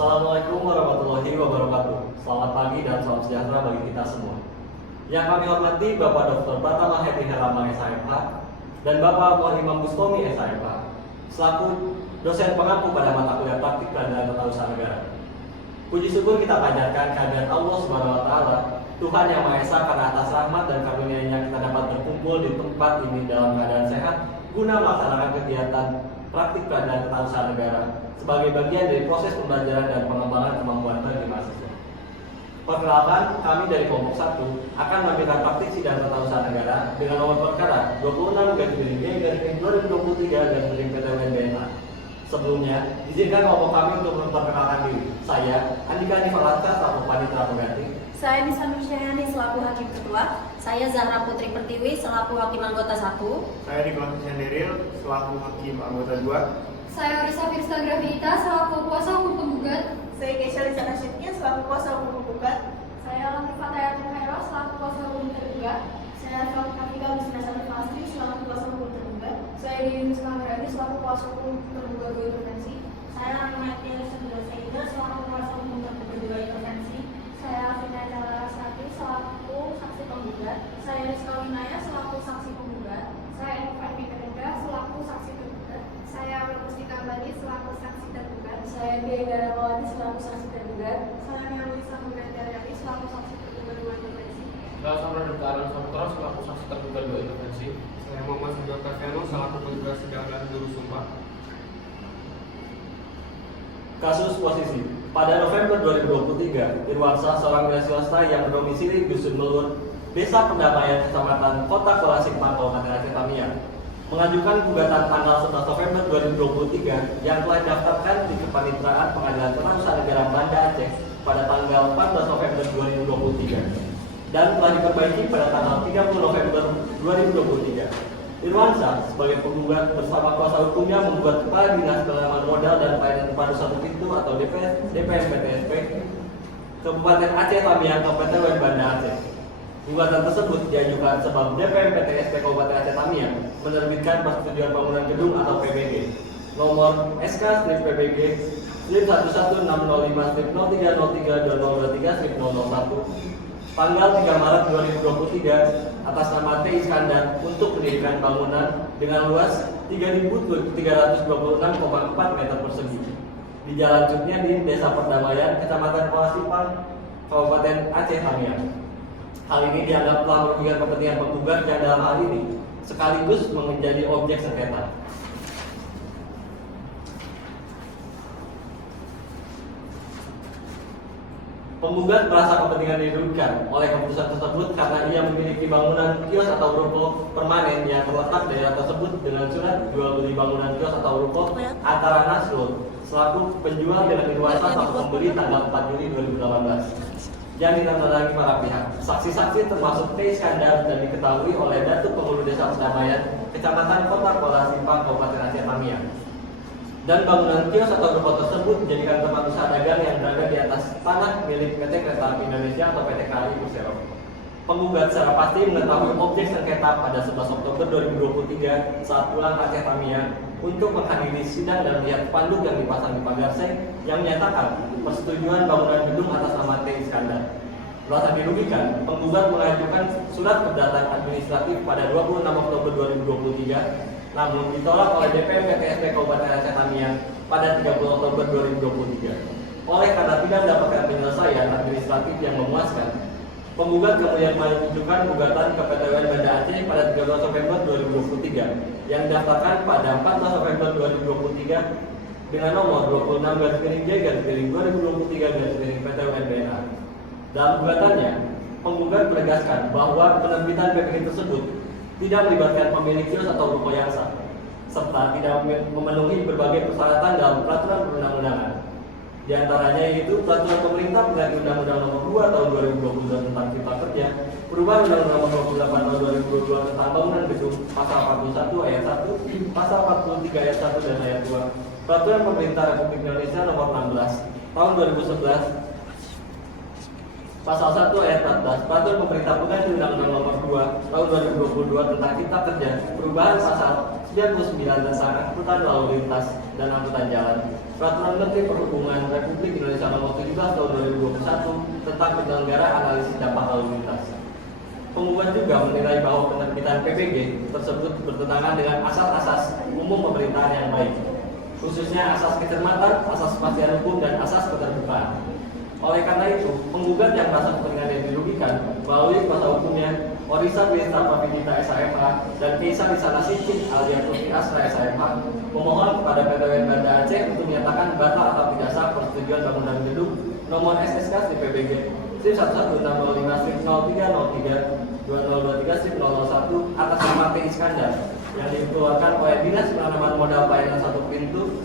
Assalamualaikum warahmatullahi wabarakatuh. Selamat pagi dan salam sejahtera bagi kita semua. Yang kami hormati Bapak Dr. Pratama Heti Herlambang SHMH dan Bapak Imam Bustomi SHMH selaku dosen pengampu pada mata kuliah praktik peradilan tata usaha negara. Puji syukur kita panjatkan kehadirat Allah Subhanahu wa taala, Tuhan yang Maha Esa, karena atas rahmat dan karunia-Nya kita dapat berkumpul di tempat ini dalam keadaan sehat guna melaksanakan kegiatan praktik peradilan tata usaha negara sebagai bagian dari proses pembelajaran dan pengembangan kemampuan bagi mahasiswa. Perkenalkan, kami dari kelompok 1 akan memberikan praktik sidang tata usaha negara dengan nomor perkara 26/G/2023/PTWN-BNA. Sebelumnya, izinkan kelompok kami untuk memperkenalkan diri. Saya, Andika Nifalansa, selaku Panitera Pengganti. Saya Nisa Nursyahani selaku Hakim Ketua. Saya Zahra Putri Pertiwi selaku Hakim Anggota 1. Saya Nicholas Chanderil selaku Hakim Anggota 2. Saya Risa Firsa Gravita selaku kuasa hukum penggugat. Saya Kesha Lisa Nasyidnya selaku kuasa hukum penggugat. Saya Latifah Tayatul Hairo selaku kuasa hukum tergugat. Saya Fatika Bisna Sari Fastri selaku kuasa hukum tergugat. Saya Yunus Kamerani selaku kuasa hukum tergugat dua intervensi. Saya Rahmatia Sendra Saida selaku kuasa hukum tergugat dua intervensi. Saya Afina Larasati selaku saksi penggugat. Saya Rizka Winaya selaku saksi penggugat. Saya Eva Kendra selaku saksi tergugat. Saya Mustika Badi selaku saksi tergugat. Saya Gia Darawati selaku saksi tergugat. Saya Melisa Mulyani selaku saksi tergugat dua intervensi. Saya Samra Dekaran Saputra selaku saksi tergugat dua intervensi. Saya Muhammad Sugio Kaviano selaku penggugat sidang dan juru sumpah. Kasus posisi. Pada November 2023, Irwansyah, seorang wira swasta yang berdomisili di Dusun Melur, Desa Pendamaian, Kecamatan Kota Kuala Simpang, Kabupaten Aceh Tamiang, mengajukan gugatan tanggal 11 November 2023 yang telah didaftarkan di Kepanitraan Pengadilan Tata Usaha Negara Banda Aceh pada tanggal 14 November 2023 dan telah diperbaiki pada tanggal 30 November 2023. Irwansyah sebagai penggugat bersama kuasa hukumnya menggugat Kepala Dinas Penanaman Modal dan Pelayanan Padu Satu Pintu atau DPSPTSP Kabupaten Aceh Tamiang ke PTWN Banda Aceh. Gugatan tersebut diajukan sebab DPMPTSP Kabupaten Aceh Tamiang menerbitkan persetujuan bangunan gedung atau PBG nomor SK/PBG 11/605/0303/023/001 tanggal 3 Maret 2023 atas nama T. Iskandar untuk mendirikan bangunan dengan luas 3.326,4 meter persegi di Jalan Cutnya di Desa Perdamaian, Kecamatan Kuala Simpang, Kabupaten Aceh Tamiang. Hal ini dianggap telah merugikan kepentingan penggugat yang dalam hal ini sekaligus menjadi objek sengketa. Penggugat merasa kepentingan dirugikan oleh keputusan tersebut karena ia memiliki bangunan kios atau ruko permanen yang terletak di daerah tersebut dengan surat jual beli bangunan kios atau ruko antara Nasrul selaku penjual dengan Irwansyah selaku pembeli tanggal 4 Juli 2018 yang ditandatangani para pihak. Saksi-saksi termasuk T. Iskandar dan diketahui oleh Datuk Penghulu Desa Perdamaian, Kecamatan Kota Kuala Simpang, Kabupaten Aceh Tamiang. Dan bangunan kios atau ruko tersebut dijadikan tempat usaha dagang yang berada di atas tanah milik PT Kereta Api Indonesia atau PT KAI Persero. Penggugat secara pasti mengetahui objek sengketa pada 11 Oktober 2023 saat pulang ke Aceh Tamiang untuk menghadiri sidang dan melihat spanduk yang dipasang di pagar seng yang menyatakan persetujuan bangunan gedung atas nama T. Iskandar. Merasa dirugikan, penggugat mengajukan surat perdata administratif pada 26 Oktober 2023 namun ditolak oleh DPMPTSP Kabupaten Aceh Tamiang pada 30 Oktober 2023. Oleh karena tidak mendapatkan penyelesaian administratif yang memuaskan, penggugat kemudian mengajukan gugatan ke PTWN Banda Aceh pada 13 November 2023 yang didaftarkan pada 14 November 2023 dengan nomor 26/J/2023/PTWN-BNA. Dalam gugatannya, penggugat menegaskan bahwa penerbitan PBG tersebut tidak melibatkan pemilik kios atau ruko yang sah, serta tidak memenuhi berbagai persyaratan dalam peraturan perundang-undangan. Di antaranya yaitu peraturan pemerintah pengganti Undang-Undang Nomor 2 Tahun 2022 tentang Cipta Kerja, perubahan Undang-Undang Nomor 28 Tahun 2022 tentang bangunan gedung, Pasal 41 Ayat 1, Pasal 43 Ayat 1 dan Ayat 2, Peraturan Pemerintah Republik Indonesia Nomor 16 Tahun 2011 Pasal 1 Ayat 14, Peraturan Pemerintah Pengganti Undang-Undang Nomor 2 Tahun 2022 tentang Cipta Kerja, perubahan Pasal 99 tentang angkutan lalu lintas dan angkutan jalan, Peraturan Menteri Perhubungan Republik Indonesia Nomor 17 Tahun 2021 tentang penyelenggaraan analisis dampak lalu lintas. Penggugat juga menilai bahwa penerbitan PPG tersebut bertentangan dengan asas-asas umum pemerintahan yang baik, khususnya asas kecermatan, asas kepastian hukum, dan asas keterbukaan. Oleh karena itu, penggugat yang merasa kepentingan yang dirugikan melalui kuasa hukumnya Orisa Binta Pravidita SHMH dan Keisa Risana Sicin alias Tuti Asra SHMH memohon kepada PT WN Banda Aceh untuk menyatakan batal atau tidak sah persetujuan bangunan gedung nomor SSK PPG SIP 116003032023 atas nama T. Iskandar yang dikeluarkan oleh Dinas Penanaman Modal Pelayanan 1 Pintu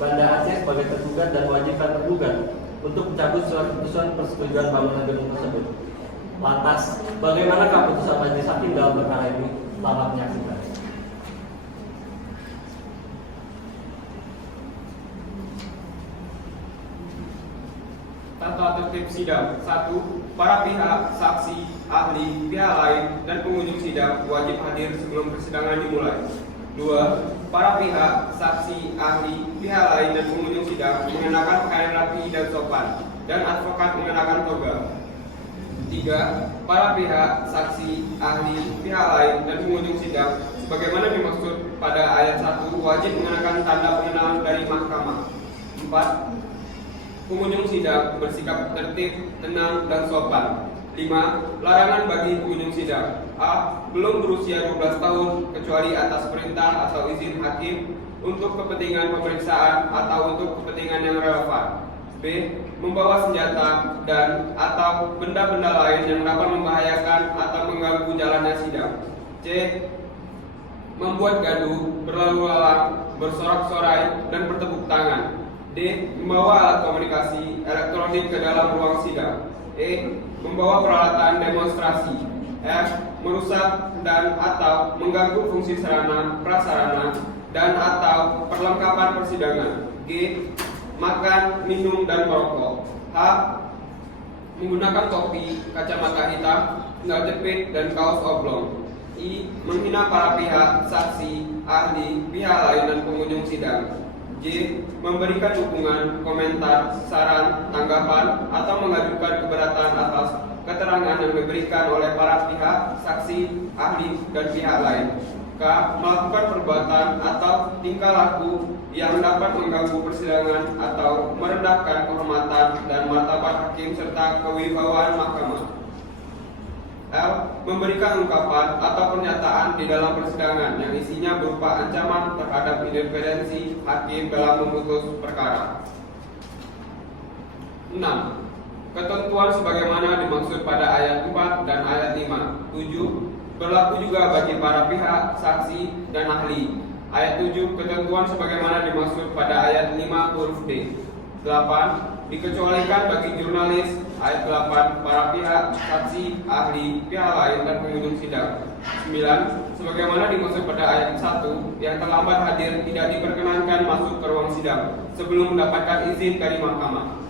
Banda Aceh sebagai tergugat dan wajibkan tergugat untuk mencabut surat keputusan persetujuan bangunan gedung tersebut. Lantas, bagaimana keputusan majelis hakim dalam perkara ini? Selamat menyaksikan. Tata tertib sidang. 1. Para pihak, saksi, ahli, pihak lain, dan pengunjung sidang wajib hadir sebelum persidangan dimulai. 2. Para pihak, saksi, ahli, pihak lain, dan pengunjung sidang mengenakan pakaian rapi dan sopan, dan advokat mengenakan toga. 3. Para pihak, saksi, ahli, pihak lain, dan pengunjung sidang sebagaimana dimaksud pada ayat 1 wajib mengenakan tanda pengenalan dari mahkamah. 4. Pengunjung sidang bersikap tertib, tenang, dan sopan. 5. Larangan bagi pengunjung sidang: A. Belum berusia 12 tahun kecuali atas perintah atau izin hakim untuk kepentingan pemeriksaan atau untuk kepentingan yang relevan. B. Membawa senjata dan atau benda-benda lain yang dapat membahayakan atau mengganggu jalannya sidang. C. Membuat gaduh, berlalu lalang, bersorak-sorai, dan bertepuk tangan. D. Membawa alat komunikasi elektronik ke dalam ruang sidang. E. Membawa peralatan demonstrasi. F. Merusak dan atau mengganggu fungsi sarana, prasarana, dan atau perlengkapan persidangan. G. Makan, minum, dan merokok. H. Menggunakan topi, kacamata hitam, sendal jepit, dan kaos oblong. I. Menghina para pihak, saksi, ahli, pihak lain, dan pengunjung sidang. J. Memberikan dukungan, komentar, saran, tanggapan, atau mengajukan keberatan atas keterangan yang diberikan oleh para pihak, saksi, ahli, dan pihak lain. K. Melakukan perbuatan atau tingkah laku yang dapat mengganggu persidangan atau merendahkan kehormatan dan martabat hakim serta kewibawaan mahkamah. L. Memberikan ungkapan atau pernyataan di dalam persidangan yang isinya berupa ancaman terhadap independensi hakim dalam memutus perkara. 6. Ketentuan sebagaimana dimaksud pada ayat 4 dan ayat 5. 7. Berlaku juga bagi para pihak, saksi, dan ahli. Ayat 7. Ketentuan sebagaimana dimaksud pada ayat 5 huruf D. 8. Dikecualikan bagi jurnalis. Ayat 8. Para pihak, saksi, ahli, pihak lain, dan pengunjung sidang. 9. Sebagaimana dimaksud pada ayat 1, yang terlambat hadir tidak diperkenankan masuk ke ruang sidang sebelum mendapatkan izin dari mahkamah.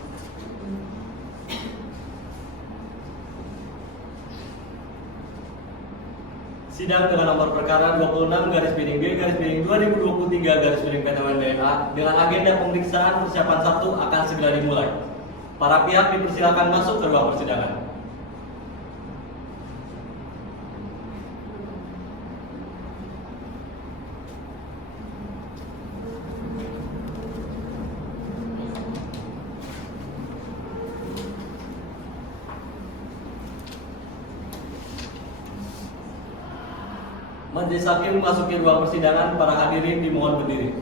Sidang dengan nomor perkara 26/G/2023/PT WNBNA dengan agenda pemeriksaan persiapan 1 akan segera dimulai. Para pihak dipersilakan masuk ke ruang persidangan. Majelis hakim memasuki ruang persidangan. Para hadirin dimohon berdiri.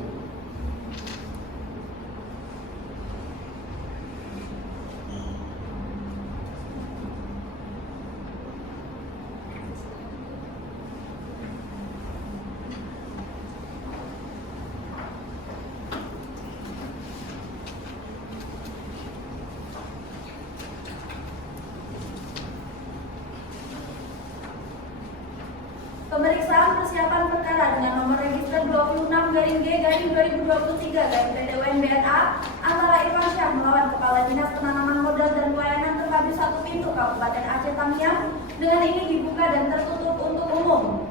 Pemeriksaan persiapan perkara dengan nomor register 26/G/2023/PT WNBNA antara Irwan Syah melawan Kepala Dinas Penanaman Modal dan Pelayanan Terpadu 1 Pintu Kabupaten Aceh Tamiang dengan ini dibuka dan tertutup untuk umum.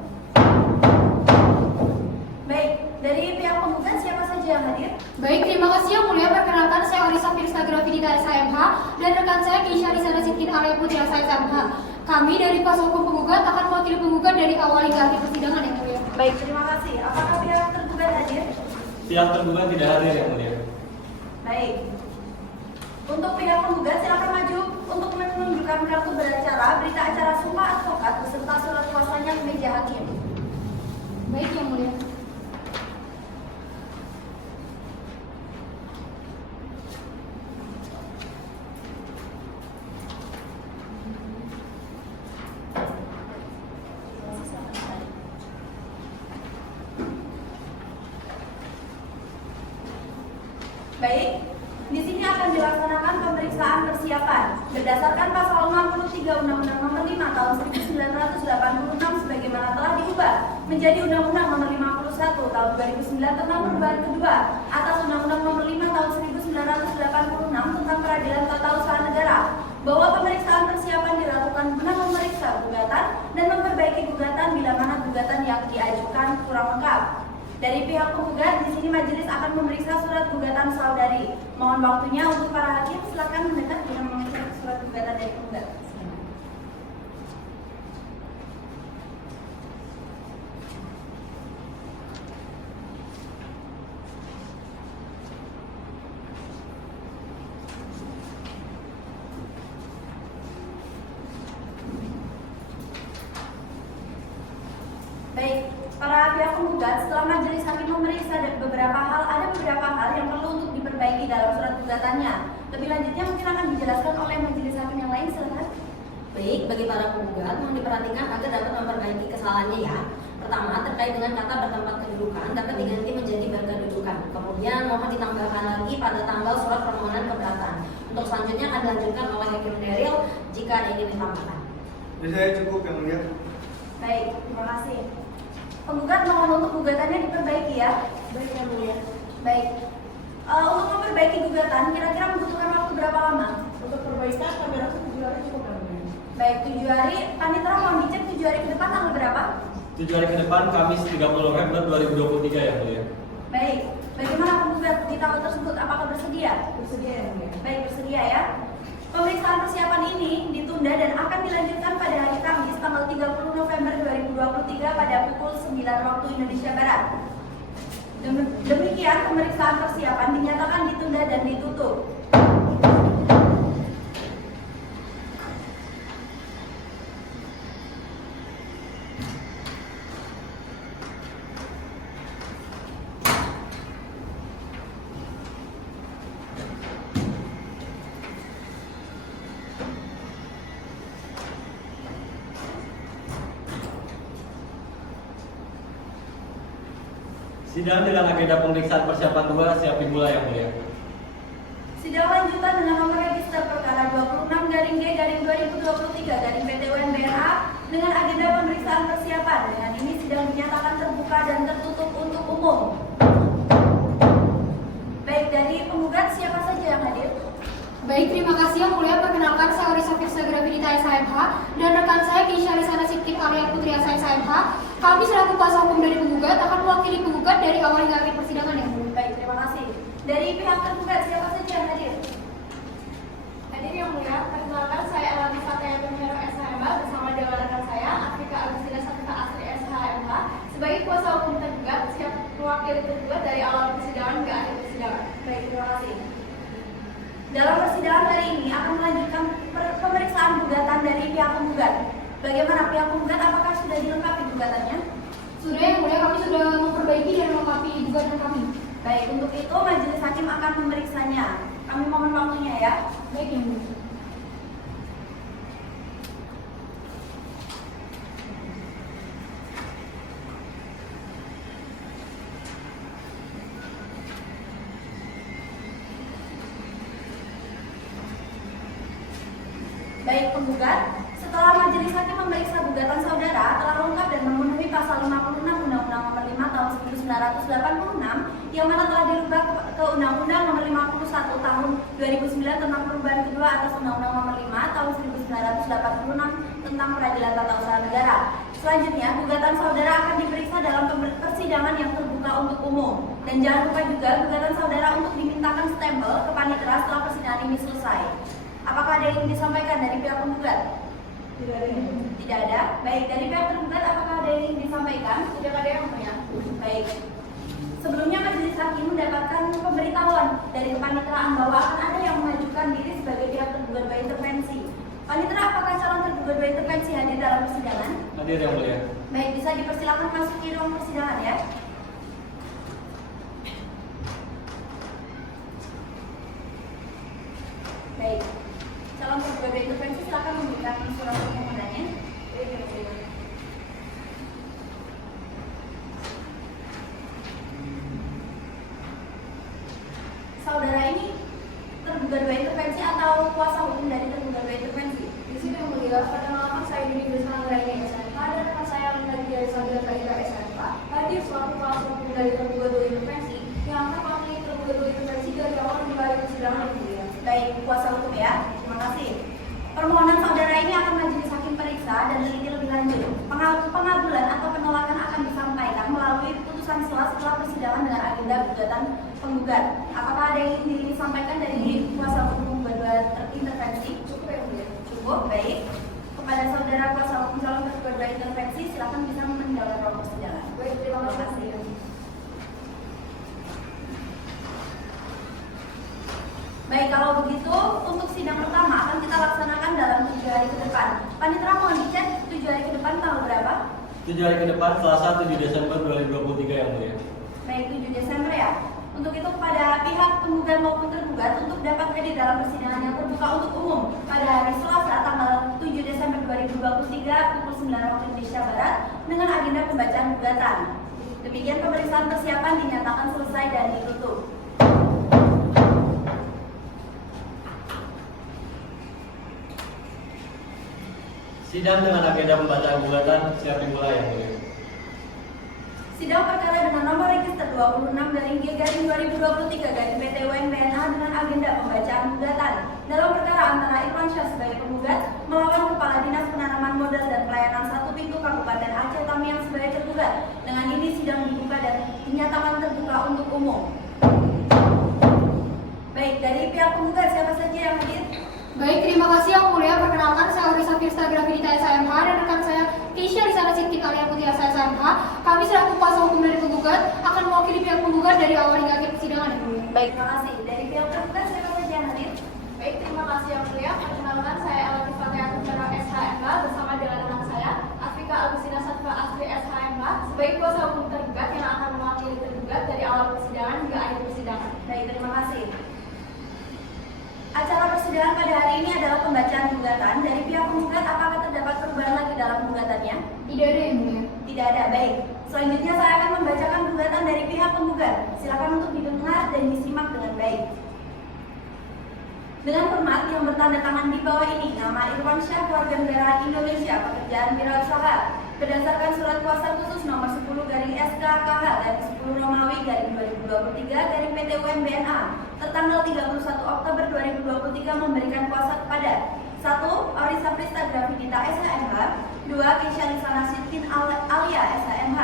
Baik, dari pihak penggugat siapa saja yang hadir? Baik, terima kasih Yang Mulia. Perkenalkan, saya Orisa Firsa Gravidita SHMH dan rekan saya Keisha Risana Sidkin Arya Putri SHMH. Kami dari kuasa hukum penggugat akan mewakili penggugat dari awal hingga akhir persidangan, Yang Mulia. Baik, terima kasih. Apakah pihak tergugat hadir? Pihak tergugat tidak hadir, Yang Mulia. Baik. Untuk pihak penggugat silakan maju untuk menunjukkan kartu beracara, berita acara sumpah advokat beserta surat kuasanya ke meja hakim. Baik, Yang Mulia. Baik, di sini akan dilaksanakan pemeriksaan persiapan berdasarkan pasal 63 Undang-Undang Nomor 5 Tahun 1986 sebagaimana telah diubah menjadi Undang-Undang Nomor 51 Tahun 2009 tentang perubahan kedua atas Undang-Undang Nomor 5 Tahun 1986 tentang Peradilan Tata Usaha Negara, bahwa pemeriksaan persiapan dilakukan guna memeriksa gugatan dan memperbaiki gugatan bila mana gugatan yang diajukan kurang lengkap. Dari pihak penggugat, di sini majelis akan memeriksa surat gugatan saudari. Mohon waktunya untuk para hakim, silakan mendekat dengan mengecek surat gugatan dari penggugat. Baik, para pihak penggugat, setelah majelis hakim memeriksa ada beberapa hal yang perlu untuk diperbaiki dalam surat gugatannya. Lebih lanjutnya mungkin akan dijelaskan oleh majelis hakim yang lain, silakan. Baik, bagi para penggugat mohon diperhatikan agar dapat memperbaiki kesalahannya ya. Pertama, terkait dengan kata bertempat kedudukan dapat diganti menjadi berkedudukan. Kemudian mohon ditambahkan lagi pada tanggal surat permohonan keberatan. Untuk selanjutnya akan dilanjutkan oleh Hakim Daryl jika ada yang ditambahkan. Saya cukup, Yang Mulia. Baik, terima kasih. Penggugat mohon untuk gugatannya diperbaiki ya. Baik, Yang Mulia. Baik. Untuk memperbaiki gugatan, kira-kira membutuhkan waktu berapa lama? Untuk perbaikan kami rasa 7 hari cukup, Yang Mulia. Baik, 7 hari. Panitera mohon dicek 7 hari ke depan tanggal berapa? 7 hari ke depan, Kamis 30 November 2023, Yang Mulia. Baik. Bagaimana penggugat di tanggal tersebut? Apakah bersedia? Bersedia, Yang Mulia. Baik, bersedia ya. Pemeriksaan persiapan ini ditunda dan akan dilanjutkan pada hari Kamis tanggal 30 November 2023 pada pukul 9 waktu Indonesia Barat. Demikian pemeriksaan persiapan dinyatakan ditunda dan ditutup. Sidang dengan agenda pemeriksaan persiapan 2 siap dimulai, Yang Mulia. Sidang lanjutan dengan nomor register perkara 26-G-2023-PT-UN-BNA dengan agenda pemeriksaan persiapan. Dengan ini sidang dinyatakan terbuka dan tertutup untuk umum. Baik, dari penggugat siapa saja yang hadir? Baik, terima kasih Yang Mulia. Perkenalkan, saya Orisa Firsa Gravidita SHMH dan rekan saya Keisha Risana Sidkin Arya Putri SHMH. Kami selaku kuasa hukum dari penggugat akan mewakili penggugat dari awal hingga akhir persidangan, Yang Mulia. Baik, terima kasih. Dari pihak tergugat siapa saja yang hadir? Hadir Yang Mulia, perkenalkan saya Elani Fataya Pemero SHMH bersama dewan rekan saya Afrika Agustina Satika Asri SHMH sebagai kuasa hukum tergugat siap mewakili tergugat dari awal persidangan hingga akhir persidangan. Baik, terima kasih. Dalam persidangan hari ini akan melanjutkan pemeriksaan gugatan dari pihak penggugat. Bagaimana pihak penggugat, apakah sudah dilengkapi gugatannya? Sudah Yang Mulia, kami sudah memperbaiki dan melengkapi gugatan kami. Baik, untuk itu majelis hakim akan memeriksanya. Kami mohon waktunya ya. Baik Yang Mulia. Baik penggugat, setelah majelis hakim memeriksa gugatan saudara telah lengkap dan memenuhi pasal 56 Undang-Undang Nomor 5 Tahun 1986 yang mana telah dirubah ke Undang-Undang Nomor 51 Tahun 2009 tentang perubahan kedua atas Undang-Undang Nomor 5 Tahun 1986 tentang Peradilan Tata Usaha Negara. Selanjutnya, gugatan saudara akan diperiksa dalam persidangan yang terbuka untuk umum. Dan jangan lupa juga gugatan saudara untuk dimintakan stempel ke panitera setelah persidangan ini selesai. Apakah ada yang ingin disampaikan dari pihak penggugat? Tidak ada. Tidak ada. Baik, dari pihak tergugat apakah ada yang ingin disampaikan? Tidak ada yang mulia. Baik. Sebelumnya majelis hakim mendapatkan pemberitahuan dari kepanitraan bahwa akan ada yang mengajukan diri sebagai pihak tergugat berintervensi. Panitera, apakah calon tergugat berintervensi hadir dalam persidangan? Hadir yang mulia. Baik, bisa dipersilakan masuk ke ruang persidangan ya. Baik, calon tergugat berintervensi silakan memberikan surat permohonannya. Saudara ini tergugat berintervensi atau kuasa hukum dari tergugat berintervensi? Di sini yang mulia, pada malam saya diri bersama lainnya SMK dan rekan saya lagi dari Sabda Kalira SMK hadir selaku kuasa hukum dari tergugat berintervensi yang akan mewakili tergugat berintervensi dari awal hingga akhir persidangan yang mulia. Baik, kuasa hukum ya. Terima kasih. Permohonan saudara ini akan majelis hakim periksa dan teliti lebih lanjut. Pengabulan atau penolakan akan disampaikan melalui putusan setelah persidangan dengan agenda gugatan penggugat. Apakah ada yang ingin disampaikan dari kuasa hukum penggugat intervensi? Cukup ya mulia. Cukup, baik. Kepada saudara kuasa hukum calon penggugat intervensi, silakan bisa meninggalkan ruang persidangan. Baik, terima kasih. Baik, kalau begitu untuk sidang pertama akan kita laksanakan dalam 7 hari ke depan. Panitera mohon dicek 7 hari ke depan tanggal berapa? 7 hari ke depan, Selasa 7 Desember 2023 yang mulia. Baik, 7 Desember ya. Untuk itu kepada pihak penggugat maupun tergugat untuk dapat hadir dalam persidangan yang terbuka untuk umum pada hari Selasa tanggal 7 Desember 2023 pukul 9 waktu Indonesia Barat dengan agenda pembacaan gugatan. Demikian pemeriksaan persiapan dinyatakan selesai dan ditutup. Sidang dengan agenda pembacaan gugatan siap dimulai yang mulia. Sidang perkara dengan nomor register 26/G/2023/PT UNBNA dengan agenda pembacaan gugatan dalam perkara antara Irwan Syah sebagai penggugat melawan Kepala Dinas Penanaman Modal dan Pelayanan 1 Pintu Kabupaten Aceh Tamiang sebagai tergugat. Dengan ini sidang dibuka dan dinyatakan terbuka untuk umum. Baik, dari pihak penggugat siapa saja yang hadir? Baik, terima kasih yang mulia. Perkenalkan, saya Urisa Firsta Grafinita SMH dan rekan saya Tisha Risana Sinti Kalia Putih SMH. Kami selaku kuasa hukum dari penggugat akan mewakili pihak penggugat dari awal hingga akhir persidangan yang mulia. Baik, terima kasih. Dari pihak tergugat siapa saja yang hadir? Baik, terima kasih yang mulia. Perkenalkan, saya Elati Fatihah Kumara SHMH bersama dengan anak saya Afrika Agustina Satwa Asri SHMH sebagai kuasa hukum tergugat yang akan mewakili tergugat dari awal persidangan hingga akhir persidangan. Baik, terima kasih. Acara persidangan pada hari ini adalah pembacaan gugatan. Dari pihak penggugat, apakah terdapat perubahan lagi dalam gugatannya? Tidak ada yang mulia. Tidak ada, baik. Selanjutnya saya akan membacakan gugatan dari pihak penggugat. Silakan untuk didengar dan disimak dengan baik. Dengan hormat yang bertanda tangan di bawah ini, nama Irwan Syah, warganegara Indonesia, pekerjaan wirausaha, berdasarkan surat kuasa khusus nomor 10/SKKH/10 Romawi /2023 PT UNBNA tertanggal 31 Oktober 2023 memberikan kuasa kepada 1. Arisa Prista Grafinita SHMH, 2. Keisha Lisana Sitkin Alia SHMH.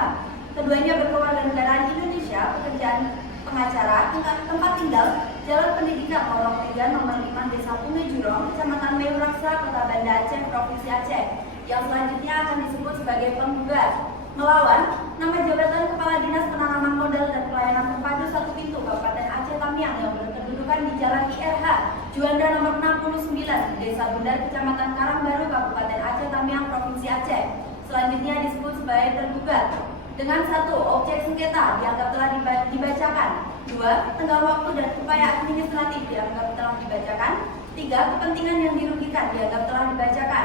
Keduanya berkewarganegaraan Indonesia, pekerjaan pengacara, tempat tinggal Jalan Pendidikan Lorong 3 nomor 5 Desa Punge Jurong, Kecamatan Meuraksa, Kota Banda Aceh, Provinsi Aceh. Yang selanjutnya akan disebut sebagai penggugat melawan nama jabatan Kepala Dinas Penanaman Modal dan Pelayanan Terpadu 1 Pintu Kabupaten Aceh Tamiang yang berkedudukan di Jalan IRH Juanda nomor 69 Desa Bundar Kecamatan Karangbaru Kabupaten Aceh Tamiang Provinsi Aceh. Selanjutnya disebut sebagai tergugat dengan 1. Objek sengketa dianggap telah dibacakan. 2. Tenggang waktu dan upaya administratif dianggap telah dibacakan. 3. Kepentingan yang dirugikan dianggap telah dibacakan.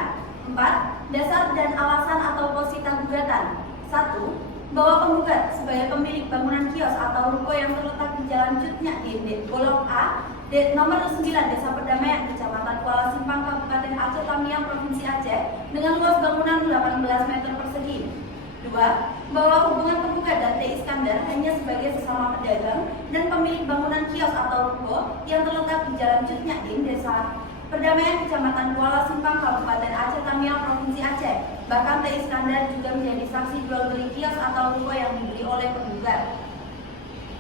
4. Dasar dan alasan atau posita gugatan. 1. Bahwa penggugat sebagai pemilik bangunan kios atau ruko yang terletak di Jalan Cutnya di Blok A nomor 9 Desa Perdamaian Kecamatan Kuala Simpang Kabupaten Aceh Tamiang Provinsi Aceh dengan luas bangunan 18 meter persegi. 2. Bahwa hubungan penggugat dan T. Iskandar hanya sebagai sesama pedagang dan pemilik bangunan kios atau ruko yang terletak di Jalan Cutnya Desa Perdamaian Kecamatan Kuala Simpang, Kabupaten Aceh Tamiang, Provinsi Aceh. Bahkan T. Iskandar juga menjadi saksi jual beli kios atau ruko yang dibeli oleh penggugat.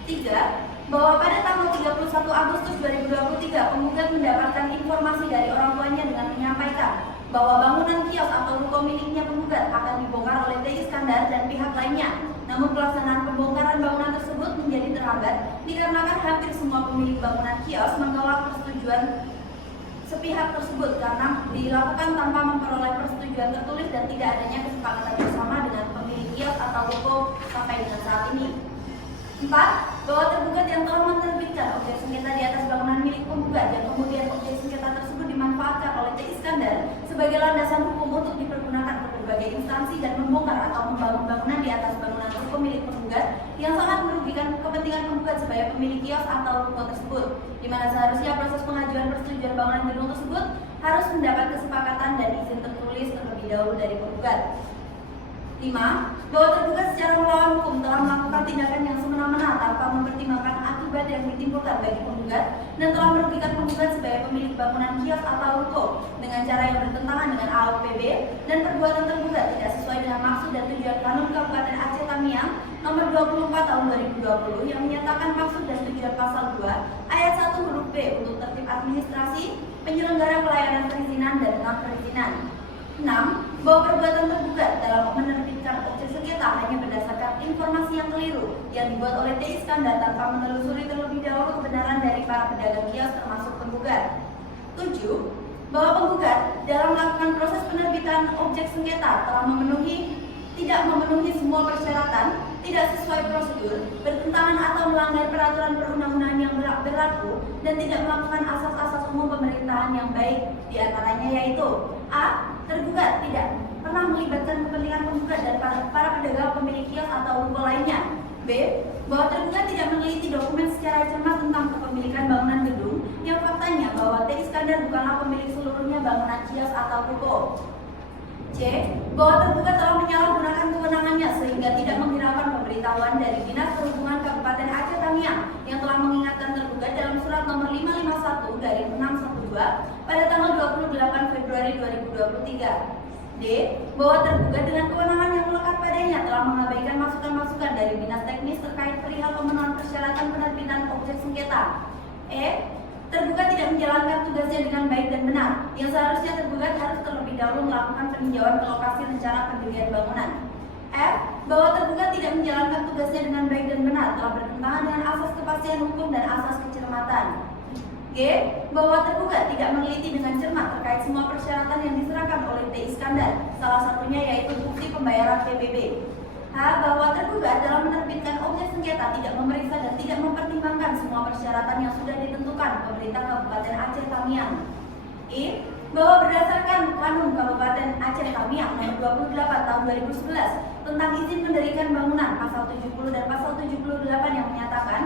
3. Bahwa pada tanggal 31 Agustus 2023 penggugat mendapatkan informasi dari orang tuanya dengan menyampaikan bahwa bangunan kios atau ruko miliknya penggugat akan dibongkar oleh T. Iskandar dan pihak lainnya. Namun pelaksanaan pembongkaran bangunan tersebut menjadi terhambat dikarenakan hampir semua pemilik bangunan kios menolak persetujuan sepihak tersebut karena dilakukan tanpa memperoleh persetujuan tertulis dan tidak adanya kesepakatan bersama dengan pemilik kios atau ruko sampai dengan saat ini. 4. Bahwa tergugat yang telah menerbitkan objek sengketa di atas bangunan milik penggugat dan kemudian objek sengketa tersebut dimanfaatkan oleh T. Iskandar sebagai landasan hukum untuk dipergunakan ke berbagai instansi dan membongkar atau membangun bangunan di atas bangunan ruko milik penggugat yang sangat merugikan kepentingan penggugat sebagai pemilik kios atau ruko tersebut, di mana seharusnya proses pengajuan persetujuan bangunan gedung tersebut harus mendapat kesepakatan dan izin tertulis terlebih dahulu dari penggugat. 5. Bahwa tergugat secara melawan hukum telah melakukan tindakan yang semena-mena tanpa mempertimbangkan akibat yang ditimbulkan bagi penggugat dan telah merugikan penggugat sebagai pemilik bangunan kios atau ruko dengan cara yang bertentangan dengan AUPB dan perbuatan tergugat tidak sesuai dengan maksud dan tujuan Kanun Kabupaten Aceh Tamiang Nomor 24 Tahun 2020 yang menyatakan maksud dan tujuan Pasal 2 Ayat 1 huruf B untuk tertib administrasi, penyelenggara pelayanan perizinan dan non-perizinan. 6. Bahwa perbuatan tergugat dalam menerbitkan objek sengketa hanya berdasarkan informasi yang keliru yang dibuat oleh T. Iskandar tanpa menelusuri terlebih dahulu kebenaran dari para pedagang kios termasuk penggugat. 7. Bahwa penggugat dalam melakukan proses penerbitan objek sengketa telah tidak memenuhi semua persyaratan, tidak sesuai prosedur, bertentangan atau melanggar peraturan perundang-undangan yang berlaku, dan tidak melakukan asas-asas umum pemerintahan yang baik, diantaranya yaitu A. Tergugat tidak pernah melibatkan kepentingan penggugat dan para pedagang pemilik kios atau ruko lainnya. B. Bahwa tergugat tidak meneliti dokumen secara cermat tentang kepemilikan bangunan gedung yang faktanya bahwa T. Iskandar bukanlah pemilik seluruhnya bangunan kios atau ruko. C. Bahwa tergugat telah menyalahgunakan kewenangannya sehingga tidak menghiraukan pemberitahuan dari Dinas Perhubungan Kabupaten Aceh Tamiang yang telah mengingatkan tergugat dalam surat nomor 551/612 pada tanggal 28 Februari 2023. D. Bahwa tergugat dengan kewenangan yang melekat padanya telah mengabaikan masukan-masukan dari Dinas Teknis terkait perihal pemenuhan persyaratan penerbitan objek sengketa. E. Tergugat tidak menjalankan tugasnya dengan baik dan benar, yang seharusnya tergugat harus terlebih dahulu melakukan peninjauan ke lokasi rencana pendirian bangunan. F. Bahwa tergugat tidak menjalankan tugasnya dengan baik dan benar, telah bertentangan dengan asas kepastian hukum dan asas kecermatan. G. Bahwa tergugat tidak meneliti dengan cermat terkait semua persyaratan yang diserahkan oleh T. Iskandar, salah satunya yaitu bukti pembayaran PBB. H. Bahwa tergugat dalam menerbitkan objek sengketa tidak memeriksa dan tidak mempertimbangkan semua persyaratan yang sudah ditentukan pemerintah Kabupaten Aceh Tamiang. I. Bahwa berdasarkan Kanun Kabupaten Aceh Tamiang Nomor 28 Tahun 2011 tentang izin mendirikan bangunan Pasal 70 dan Pasal 78 yang menyatakan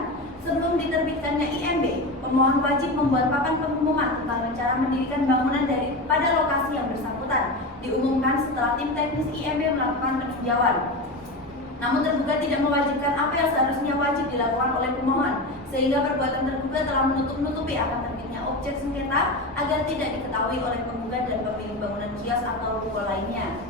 sebelum diterbitkannya IMB, pemohon wajib membuat papan pengumuman tentang rencana mendirikan bangunan pada lokasi yang bersangkutan, diumumkan setelah tim teknis IMB melakukan peninjauan. Namun tergugat tidak mewajibkan apa yang seharusnya wajib dilakukan oleh pemohon, sehingga perbuatan tergugat telah menutup-nutupi akan terbitnya objek sengketa agar tidak diketahui oleh penggugat dan pemilik bangunan kios atau ruko lainnya.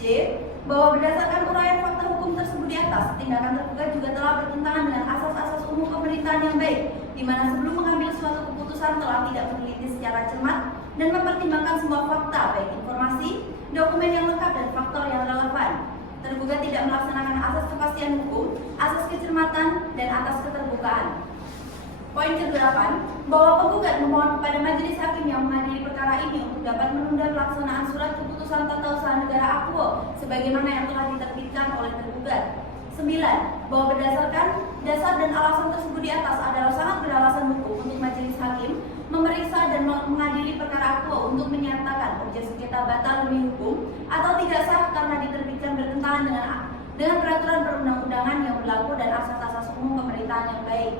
C. Bahwa berdasarkan uraian fakta hukum tersebut di atas, tindakan tergugat juga telah bertentangan dengan asas-asas umum pemerintahan yang baik, di mana sebelum mengambil suatu keputusan telah tidak meneliti secara cermat dan mempertimbangkan semua fakta, baik informasi, dokumen yang lengkap dan faktor yang relevan. Tergugat tidak melaksanakan asas kepastian hukum, asas kecermatan, dan atas keterbukaan. Poin ke-8, bahwa penggugat memohon kepada majelis hakim yang mengadili perkara ini untuk dapat menunda pelaksanaan surat keputusan tata usaha negara Akwo sebagaimana yang telah diterbitkan oleh tergugat. 9. Bahwa berdasarkan dasar dan alasan tersebut di atas adalah sangat beralasan hukum untuk majelis hakim memeriksa dan mengadili perkara Akwo untuk menyatakan objek sengketa batal demi hukum atau tidak sah karena diterbitkan bertentangan dengan peraturan perundang-undangan yang berlaku dan asas-asas umum pemerintahan yang baik.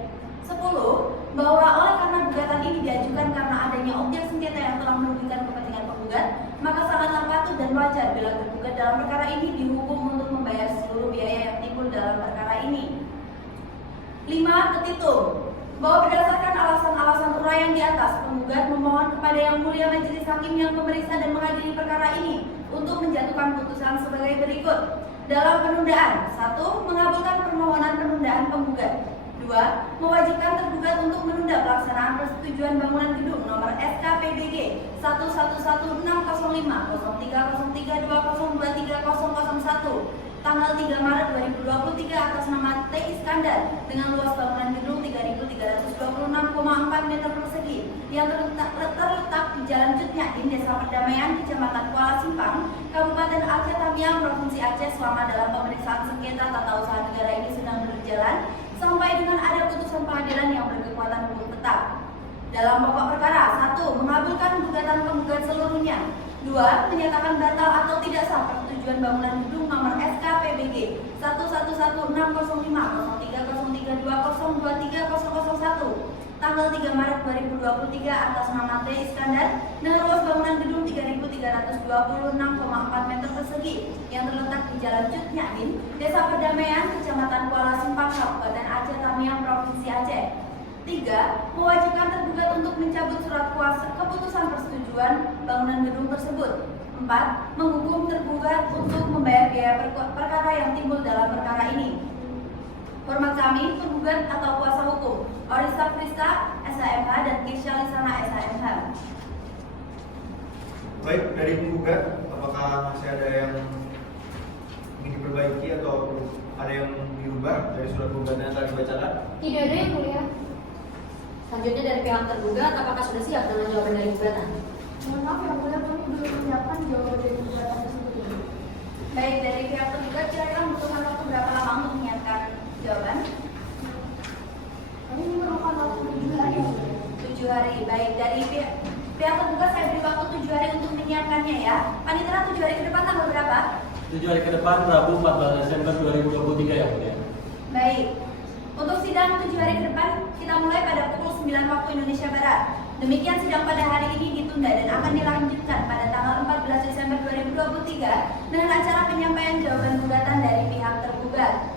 10. Bahwa oleh karena gugatan ini diajukan karena adanya objek sengketa yang telah merugikan kepentingan penggugat, maka sangatlah patut dan wajar bila tergugat dalam perkara ini dihukum untuk membayar seluruh biaya yang timbul dalam perkara ini. 5. Petitum. bahwa berdasarkan alasan-alasan uraian di atas, penggugat memohon kepada Yang Mulia Majelis Hakim yang memeriksa dan mengadili perkara ini untuk menjatuhkan putusan sebagai berikut. Dalam penundaan, 1. Mengabulkan permohonan penundaan penggugat. 2. Mewajibkan tergugat untuk menunda pelaksanaan persetujuan bangunan gedung nomor SKPBG 11160030320230001 tanggal 3 Maret 2023 atas nama T. Iskandar dengan luas bangunan gedung 3.326,4 meter persegi yang terletak di Jalan Cut Nyakin, Desa Perdamaian, Kecamatan Kuala Simpang, Kabupaten Aceh Tamiang, Provinsi Aceh selama dalam pemeriksaan sengketa tata usaha negara ini sedang berjalan sampai dengan ada putusan pengadilan yang berkekuatan hukum tetap. Dalam pokok perkara, 1. Mengabulkan gugatan penggugat seluruhnya. 2. Menyatakan batal atau tidak sah persetujuan bangunan gedung nomor SKPBG 11160030320230001 tanggal 3 Maret 2023 atas nama T. Iskandar dengan luas bangunan gedung 3.326,4 meter persegi yang terletak di Jalan Cut Nyakin, Desa Perdamaian, Kecamatan Kuala Simpang, Kabupaten Aceh Tamiang, Provinsi Aceh. 3. Mewajibkan tergugat untuk mencabut surat kuasa keputusan persetujuan bangunan gedung tersebut. 4. Menghukum tergugat untuk membayar biaya perkara yang timbul dalam perkara ini. Hormat kami, penggugat atau kuasa hukum Orisa Frista, SHMH dan Kisha Lisana, SHMH. Baik, dari penggugat, apakah masih ada yang ingin diperbaiki atau ada yang dirubah dari surat gugatan yang tadi dibacakan? Tidak ada, Yang Mulia. Selanjutnya dari pihak tergugat, apakah sudah siap dengan jawaban dari gugatan? Mohon maaf, Yang Mulia, kami belum menyiapkan jawaban dari gugatan tersebut. Baik, dari pihak tergugat kira-kira membutuhkan waktu berapa lama untuk menyiapkan jawaban? Kami memerlukan waktu 7 hari. 7 hari. Baik, dari pihak tergugat saya beri waktu 7 hari untuk menyiapkannya ya. Panitera 7 hari ke depan tanggal berapa? 7 hari ke depan, Rabu 14 Desember 2023 ya Mulia. Baik. Untuk sidang 7 hari ke depan kita mulai pada pukul 9 waktu Indonesia Barat. Demikian sidang pada hari ini ditunda dan akan dilanjutkan pada tanggal 14 Desember 2023 dengan acara penyampaian jawaban gugatan dari pihak tergugat.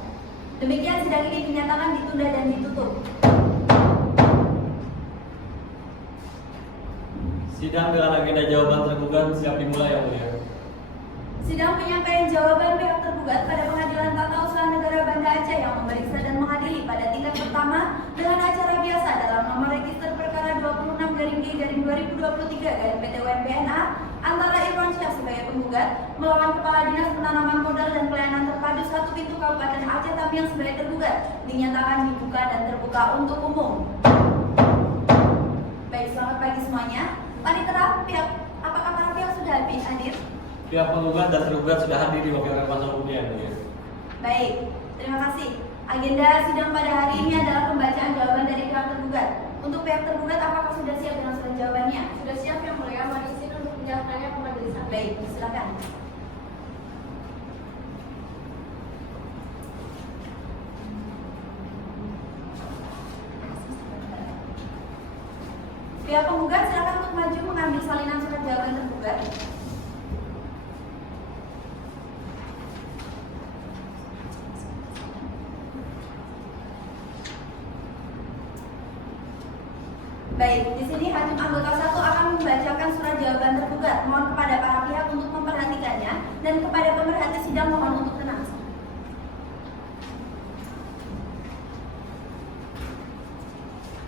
Demikian sidang ini dinyatakan ditunda dan ditutup. Sidang dengan agenda jawaban tergugat siap dimulai ya Mulia. Sidang penyampaian jawaban pihak tergugat pada Pengadilan Tata Usaha Negara Banda Aceh yang memeriksa dan mengadili pada tingkat pertama dengan acara biasa dalam nomor register perkara 26-G-2023-PT-UMPNA antara Irwan Syah sebagai penggugat melawan Kepala Dinas Penanaman Modal dan Pelayanan Terpadu 1 Pintu Kabupaten Aceh Tamiang sebagai tergugat dinyatakan dibuka dan terbuka untuk umum. Baik, selamat pagi semuanya. Panitera, apakah para pihak sudah hadir? Pihak penggugat dan tergugat sudah hadir diwakilkan kuasa hukumnya ya Mulia. Baik, terima kasih. Agenda sidang pada hari ini adalah pembacaan jawaban dari pihak tergugat. Untuk pihak tergugat, apakah sudah siap dengan surat jawabannya? Sudah siap, Yang Mulia. Mohon izin untuk menjelaskannya ke majelis hakim. Baik, silakan. Pihak penggugat silakan untuk maju mengambil salinan surat jawaban tergugat. Baik, di sini Hakim Anggota 1 akan membacakan surat jawaban tergugat. Mohon kepada para pihak untuk memperhatikannya dan kepada pemerhati sidang mohon untuk tenang.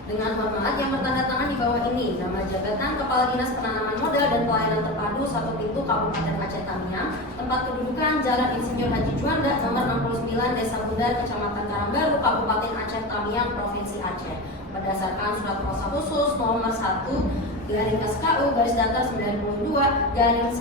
Dengan hormat yang bertanda tangan di bawah ini, nama jabatan Kepala Dinas Penanaman Modal dan Pelayanan Terpadu 1 Pintu Kabupaten Aceh Tamiang, tempat kedudukan Jalan Insinyur Haji Juanda nomor 69 Desa Bundar, Kecamatan Karangbaru, Kabupaten Aceh Tamiang, Provinsi Aceh. Berdasarkan surat kuasa khusus nomor 1 garing SKU garis datar 92 garing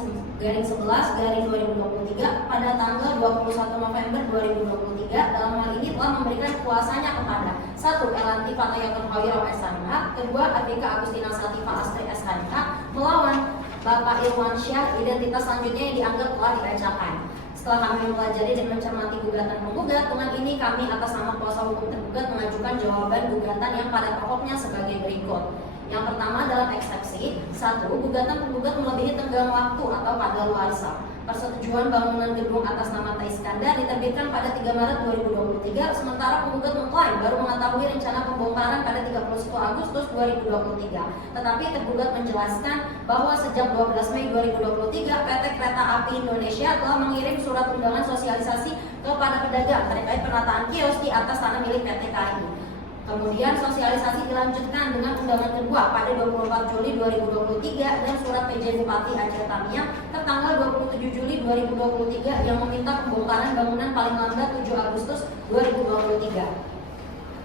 11/2023 pada tanggal 21 November 2023 dalam hal ini telah memberikan kuasanya kepada 1. Elanti Fatayatun Khawiro SHMH, 2. Atika Agustina Sativa Astri SHMH melawan Bapak Irwan Syah, identitas selanjutnya yang dianggap telah dibacakan. Setelah kami mempelajari dan mencermati gugatan penggugat, dengan ini kami atas nama kuasa hukum tergugat mengajukan jawaban gugatan yang pada pokoknya sebagai berikut. Yang pertama dalam eksepsi 1. Gugatan penggugat melebihi tenggang waktu atau kadaluarsa. Persetujuan bangunan gedung atas nama T. Iskandar diterbitkan pada 3 Maret 2023, sementara penggugat mengklaim baru mengetahui rencana pembongkaran pada 31 Agustus 2023. Tetapi tergugat menjelaskan bahwa sejak 12 Mei 2023, PT Kereta Api Indonesia telah mengirim surat undangan sosialisasi kepada pedagang terkait penataan kios di atas tanah milik PT KAI. Kemudian sosialisasi dilanjutkan dengan undangan kedua pada 24 Juli 2023 dan surat PJ Bupati Aceh Tamiang tertanggal 27 Juli 2023 yang meminta pembongkaran bangunan paling lambat 7 Agustus 2023.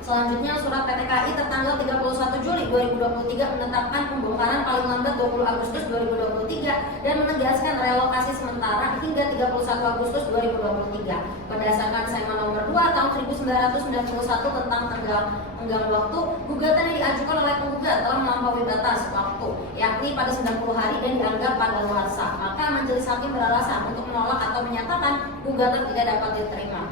Selanjutnya surat PT KAI tertanggal 31 Juli 2023 menetapkan pembongkaran paling lambat 20 Agustus 2023 dan menegaskan relokasi sementara hingga 31 Agustus 2023. Berdasarkan SEMA nomor 2 tahun 1991 tentang tenggang waktu, gugatan yang diajukan oleh penggugat telah melampaui batas waktu, yakni pada 90 hari dan dianggap padaluarsa. Maka majelis hakim beralasan untuk menolak atau menyatakan gugatan tidak dapat diterima.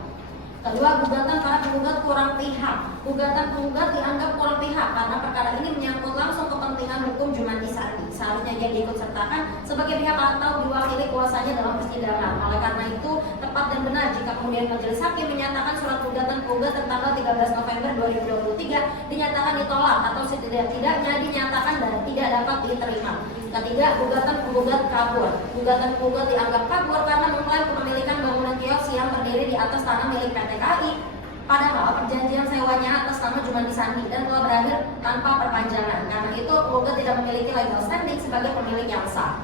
Kedua, gugatan para penggugat kurang pihak. Gugatan penggugat dianggap kurang pihak karena perkara ini menyangkut langsung kepentingan hukum Jumandi Sandi. Seharusnya dia diikut sertakan sebagai pihak atau diwakili kuasanya dalam persidangan. Oleh karena itu, tepat dan benar jika kemudian majelis hakim menyatakan surat gugatan penggugat tertanggal 13 November 2023 dinyatakan ditolak atau setidak-tidaknya dinyatakan dan tidak dapat diterima. Ketiga, gugatan penggugat kabur. Gugatan penggugat dianggap kabur karena mengklaim kepemilikan bangunan kios yang berdiri di atas tanah milik PT KAI. Padahal perjanjian sewanya atas nama Jumandi Sandi dan telah berakhir tanpa perpanjangan. Karena itu, penggugat tidak memiliki legal standing sebagai pemilik yang sah.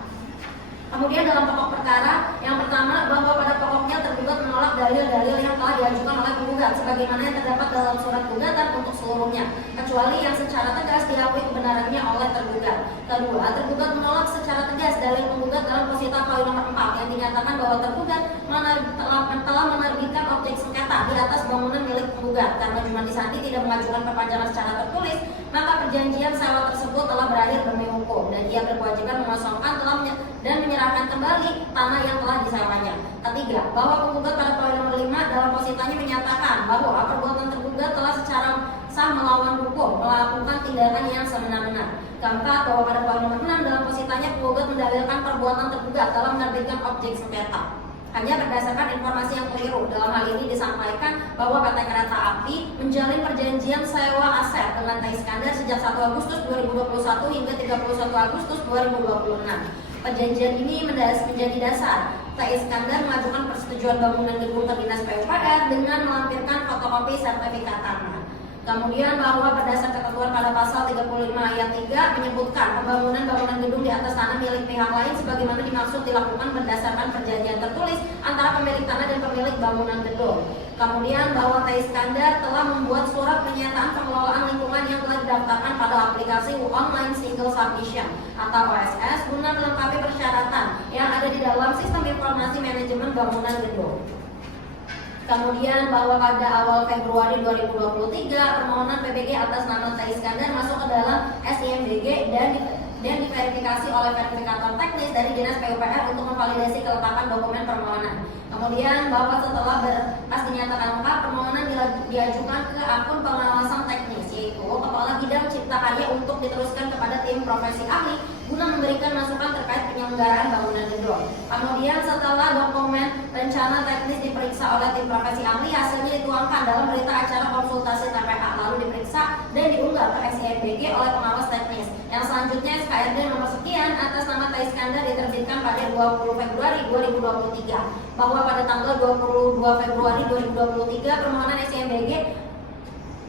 Kemudian dalam pokok perkara, yang pertama bahwa pada pokoknya tergugat menolak dalil-dalil yang telah diajukan oleh penggugat sebagaimana yang terdapat dalam surat gugatan untuk seluruhnya, kecuali yang secara tegas diakui kebenarannya oleh tergugat. Kedua, tergugat menolak secara tegas dalil penggugat dalam posita poin nomor 4 yang dinyatakan bahwa tergugat telah menerbitkan objek sengketa di atas bangunan milik penggugat. Karena Jumandi Sandi tidak mengajukan perpanjangan secara tertulis, maka perjanjian sewa tersebut telah berakhir demi hukum dan ia berkewajiban mengosongkan dan menyerahkan kembali tanah yang telah disewanya. Ketiga, bahwa penggugat pada poin nomor 5 dalam positanya menyatakan bahwa perbuatan tergugat telah secara sah melawan hukum, melakukan tindakan yang semena-mena. Keempat, bahwa pada poin nomor 6 dalam positanya penggugat mendalilkan perbuatan tergugat dalam menerbitkan objek sengketa hanya berdasarkan informasi yang keliru. Dalam hal ini disampaikan bahwa PT Kereta Api menjalin perjanjian sewa aset dengan T. Iskandar sejak 1 Agustus 2021 hingga 31 Agustus 2026. Perjanjian ini menjadi dasar T. Iskandar mengajukan persetujuan bangunan gedung ke Dinas PUPR dengan melampirkan fotokopi sertifikat tanah. Kemudian bahwa berdasar ketentuan pada pasal 35 ayat 3 menyebutkan pembangunan bangunan gedung di atas tanah milik pihak lain sebagaimana dimaksud dilakukan berdasarkan perjanjian tertulis antara pemilik tanah dan pemilik bangunan gedung. Kemudian bahwa T. Iskandar telah membuat surat pernyataan pengelolaan lingkungan yang telah didaftarkan pada aplikasi Online Single Submission atau OSS guna melengkapi persyaratan yang ada di dalam sistem informasi manajemen bangunan gedung. Kemudian bahwa pada awal Februari 2023 permohonan PBG atas nama T. Iskandar masuk ke dalam SIMBG dan diverifikasi oleh verifikator teknis dari Dinas PUPR untuk memvalidasi kelengkapan dokumen permohonan. Kemudian bahwa setelah berkas dinyatakan lengkap, permohonan diajukan ke akun pengawasan teknis yaitu Kepala Bidang Cipta Karya untuk diteruskan kepada tim profesi ahli guna memberikan masukan terkait penyelenggaraan bangunan gedung. Kemudian setelah dokumen rencana teknis diperiksa oleh tim profesi ahli, hasilnya dituangkan dalam berita acara konsultasi TPH lalu diperiksa dan diunggah ke SIMBG oleh pengawas teknis. Yang selanjutnya SKRD nomor sekian atas nama T. Iskandar diterbitkan pada 20 Februari 2023 bahwa pada tanggal 22 Februari 2023 permohonan SIMBG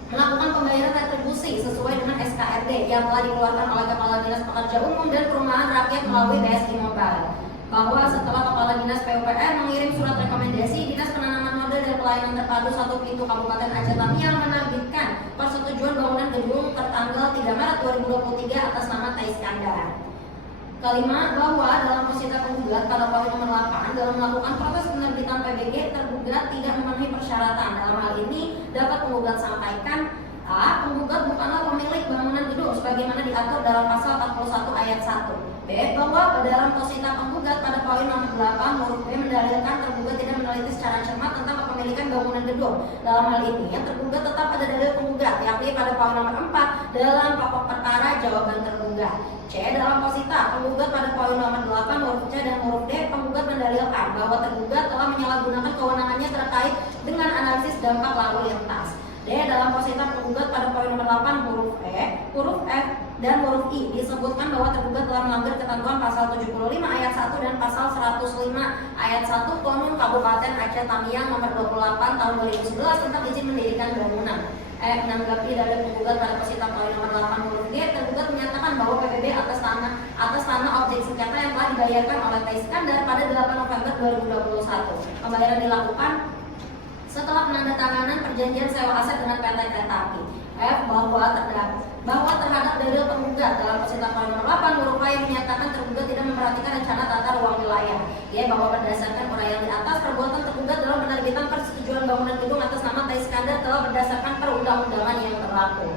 melakukan pembayaran retribusi sesuai dengan SKRD yang telah dikeluarkan oleh Kepala Dinas Pekerja Umum dan Perumahan Rakyat melalui BSI Mobile. Bahwa setelah Kepala Dinas PUPR mengirim surat rekomendasi, Dinas Penanaman Modal dan Pelayanan Terpadu 1 Pintu Kabupaten Aceh Tamiang menerbitkan persetujuan bangunan gedung tertanggal 3 Maret 2023 atas nama T. Iskandar. Kelima, bahwa dalam posita penggugat pada poin nomor 8 dalam melakukan proses penerbitan PBG tergugat tidak memenuhi persyaratan. Dalam hal ini dapat penggugat sampaikan A. Penggugat bukanlah pemilik bangunan gedung sebagaimana diatur dalam pasal 41 ayat 1. B. Bahwa dalam posita penggugat pada poin nomor 8 huruf B mendalilkan tergugat tidak meneliti secara cermat tentang kepemilikan bangunan gedung gedung. Dalam hal ini, yang tergugat tetap ada dalil penggugat, yakni pada poin nomor 4 dalam pokok perkara jawaban tergugat. C. Dalam posita, penggugat pada poin nomor 8 huruf C dan huruf D, penggugat mendalilkan bahwa tergugat telah menyalahgunakan kewenangannya terkait dengan analisis dampak lalu lintas. D. Dalam posita, penggugat pada poin nomor 8 huruf E, huruf F, dan huruf I disebutkan bahwa tergugat telah melanggar ketentuan pasal 75 ayat 1 dan pasal 105 ayat 1 Konun Kabupaten Aceh Tamiang nomor 28 tahun 2011 tentang izin mendirikan bangunan. Menanggapi dalil penggugat pada posita poin nomor 8 huruf G, tergugat menyatakan bahwa PBB atas tanah objek sengketa yang telah dibayarkan oleh T. Iskandar pada 8 November 2021. Pembayaran dilakukan setelah penandatanganan perjanjian sewa aset dengan PT Kereta Api. F. Bahwa terhadap dalil penggugat dalam posita poin nomor 8 huruf A yang menyatakan tergugat tidak memperhatikan rencana tata ruang wilayah. Y. Bahwa berdasarkan uraian di atas, perbuatan tergugat dalam penerbitan persetujuan bangunan gedung atas nama T. Iskandar telah berdasarkan perundang-undangan yang berlaku.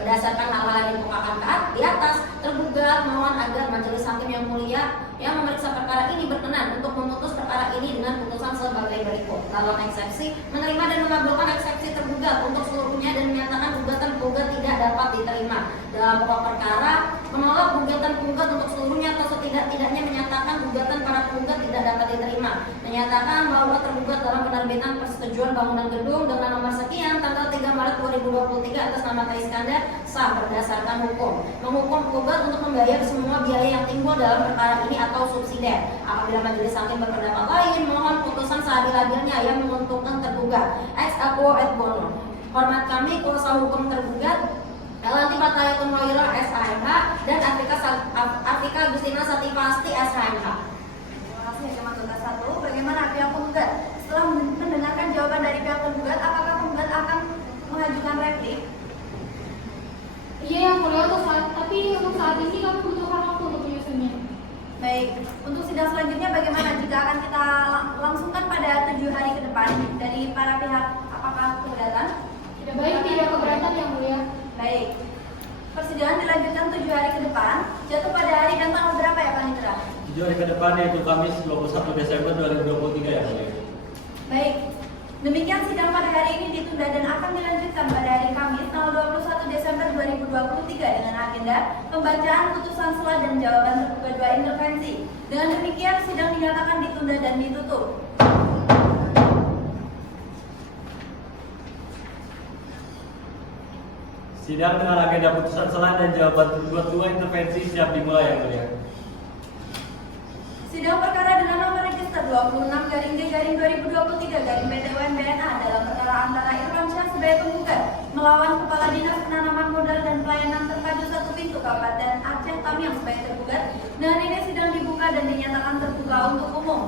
Berdasarkan hal-hal yang dimukakan di atas, tergugat mohon agar majelis hakim yang mulia yang memeriksa perkara ini berkenan untuk memutus perkara ini dengan putusan sebagai berikut. Dalam eksepsi, menerima dan mengabulkan eksepsi tergugat untuk seluruhnya dan menyatakan gugatan penggugat tidak dapat diterima. Dalam pokok perkara, menolak gugatan penggugat untuk seluruhnya atau setidak-tidaknya menyatakan gugatan para penggugat tidak dapat diterima. Menyatakan bahwa tergugat dalam penerbitan persetujuan bangunan gedung dengan nomor sekian tanggal 3 Maret 2023 atas nama T. Iskandar sah berdasarkan hukum. Menghukum penggugat untuk membayar semua biaya yang timbul dalam perkara ini atau subsidiar. Apabila majelis hakim berpendapat lain, mohon putusan seadil-adilnya yang menguntungkan tergugat. Ex aequo et bono. Hormat kami kuasa hukum tergugat Elanti Fatayatun Wairah SHMH dan Afrika Agustina Satifasti SHMH. Terima kasih Hakim Anggota 1. Bagaimana pihak penggugat? Setelah mendengarkan jawaban dari pihak penggugat, apakah penggugat akan mengajukan replik? Iya yang mulia, tapi untuk saat ini kami membutuhkan waktu untuk menyusunnya. Baik, untuk sidang selanjutnya bagaimana jika akan kita langsungkan pada 7 hari ke depan dari para pihak? Apakah keberatan? Tidak baik, tidak keberatan yang mulia. Baik, persidangan dilanjutkan 7 hari ke depan. Jatuh pada hari dan tanggal berapa ya Panitera? 7 hari ke depan yaitu Kamis 21 Desember 2023 ya Mulia. Baik, demikian sidang pada hari ini ditunda dan akan dilanjutkan pada hari Kamis tanggal 21 Desember 2023 dengan agenda pembacaan putusan sela dan jawaban tergugat 2 intervensi. Dengan demikian sidang dinyatakan ditunda dan ditutup. Sidang dengan agenda putusan sela dan jawaban tergugat 2 intervensi siap dimulai ya Mulia. Sidang perkara dengan nomor register 26-G-2023-PT-UN-BNA dalam perkara antara Irwansyah sebagai penggugat melawan Kepala Dinas Penanaman Modal dan Pelayanan Terpadu 1 Pintu Kabupaten Aceh Tamiang sebagai tergugat. Dengan ini sidang dibuka dan dinyatakan terbuka untuk umum.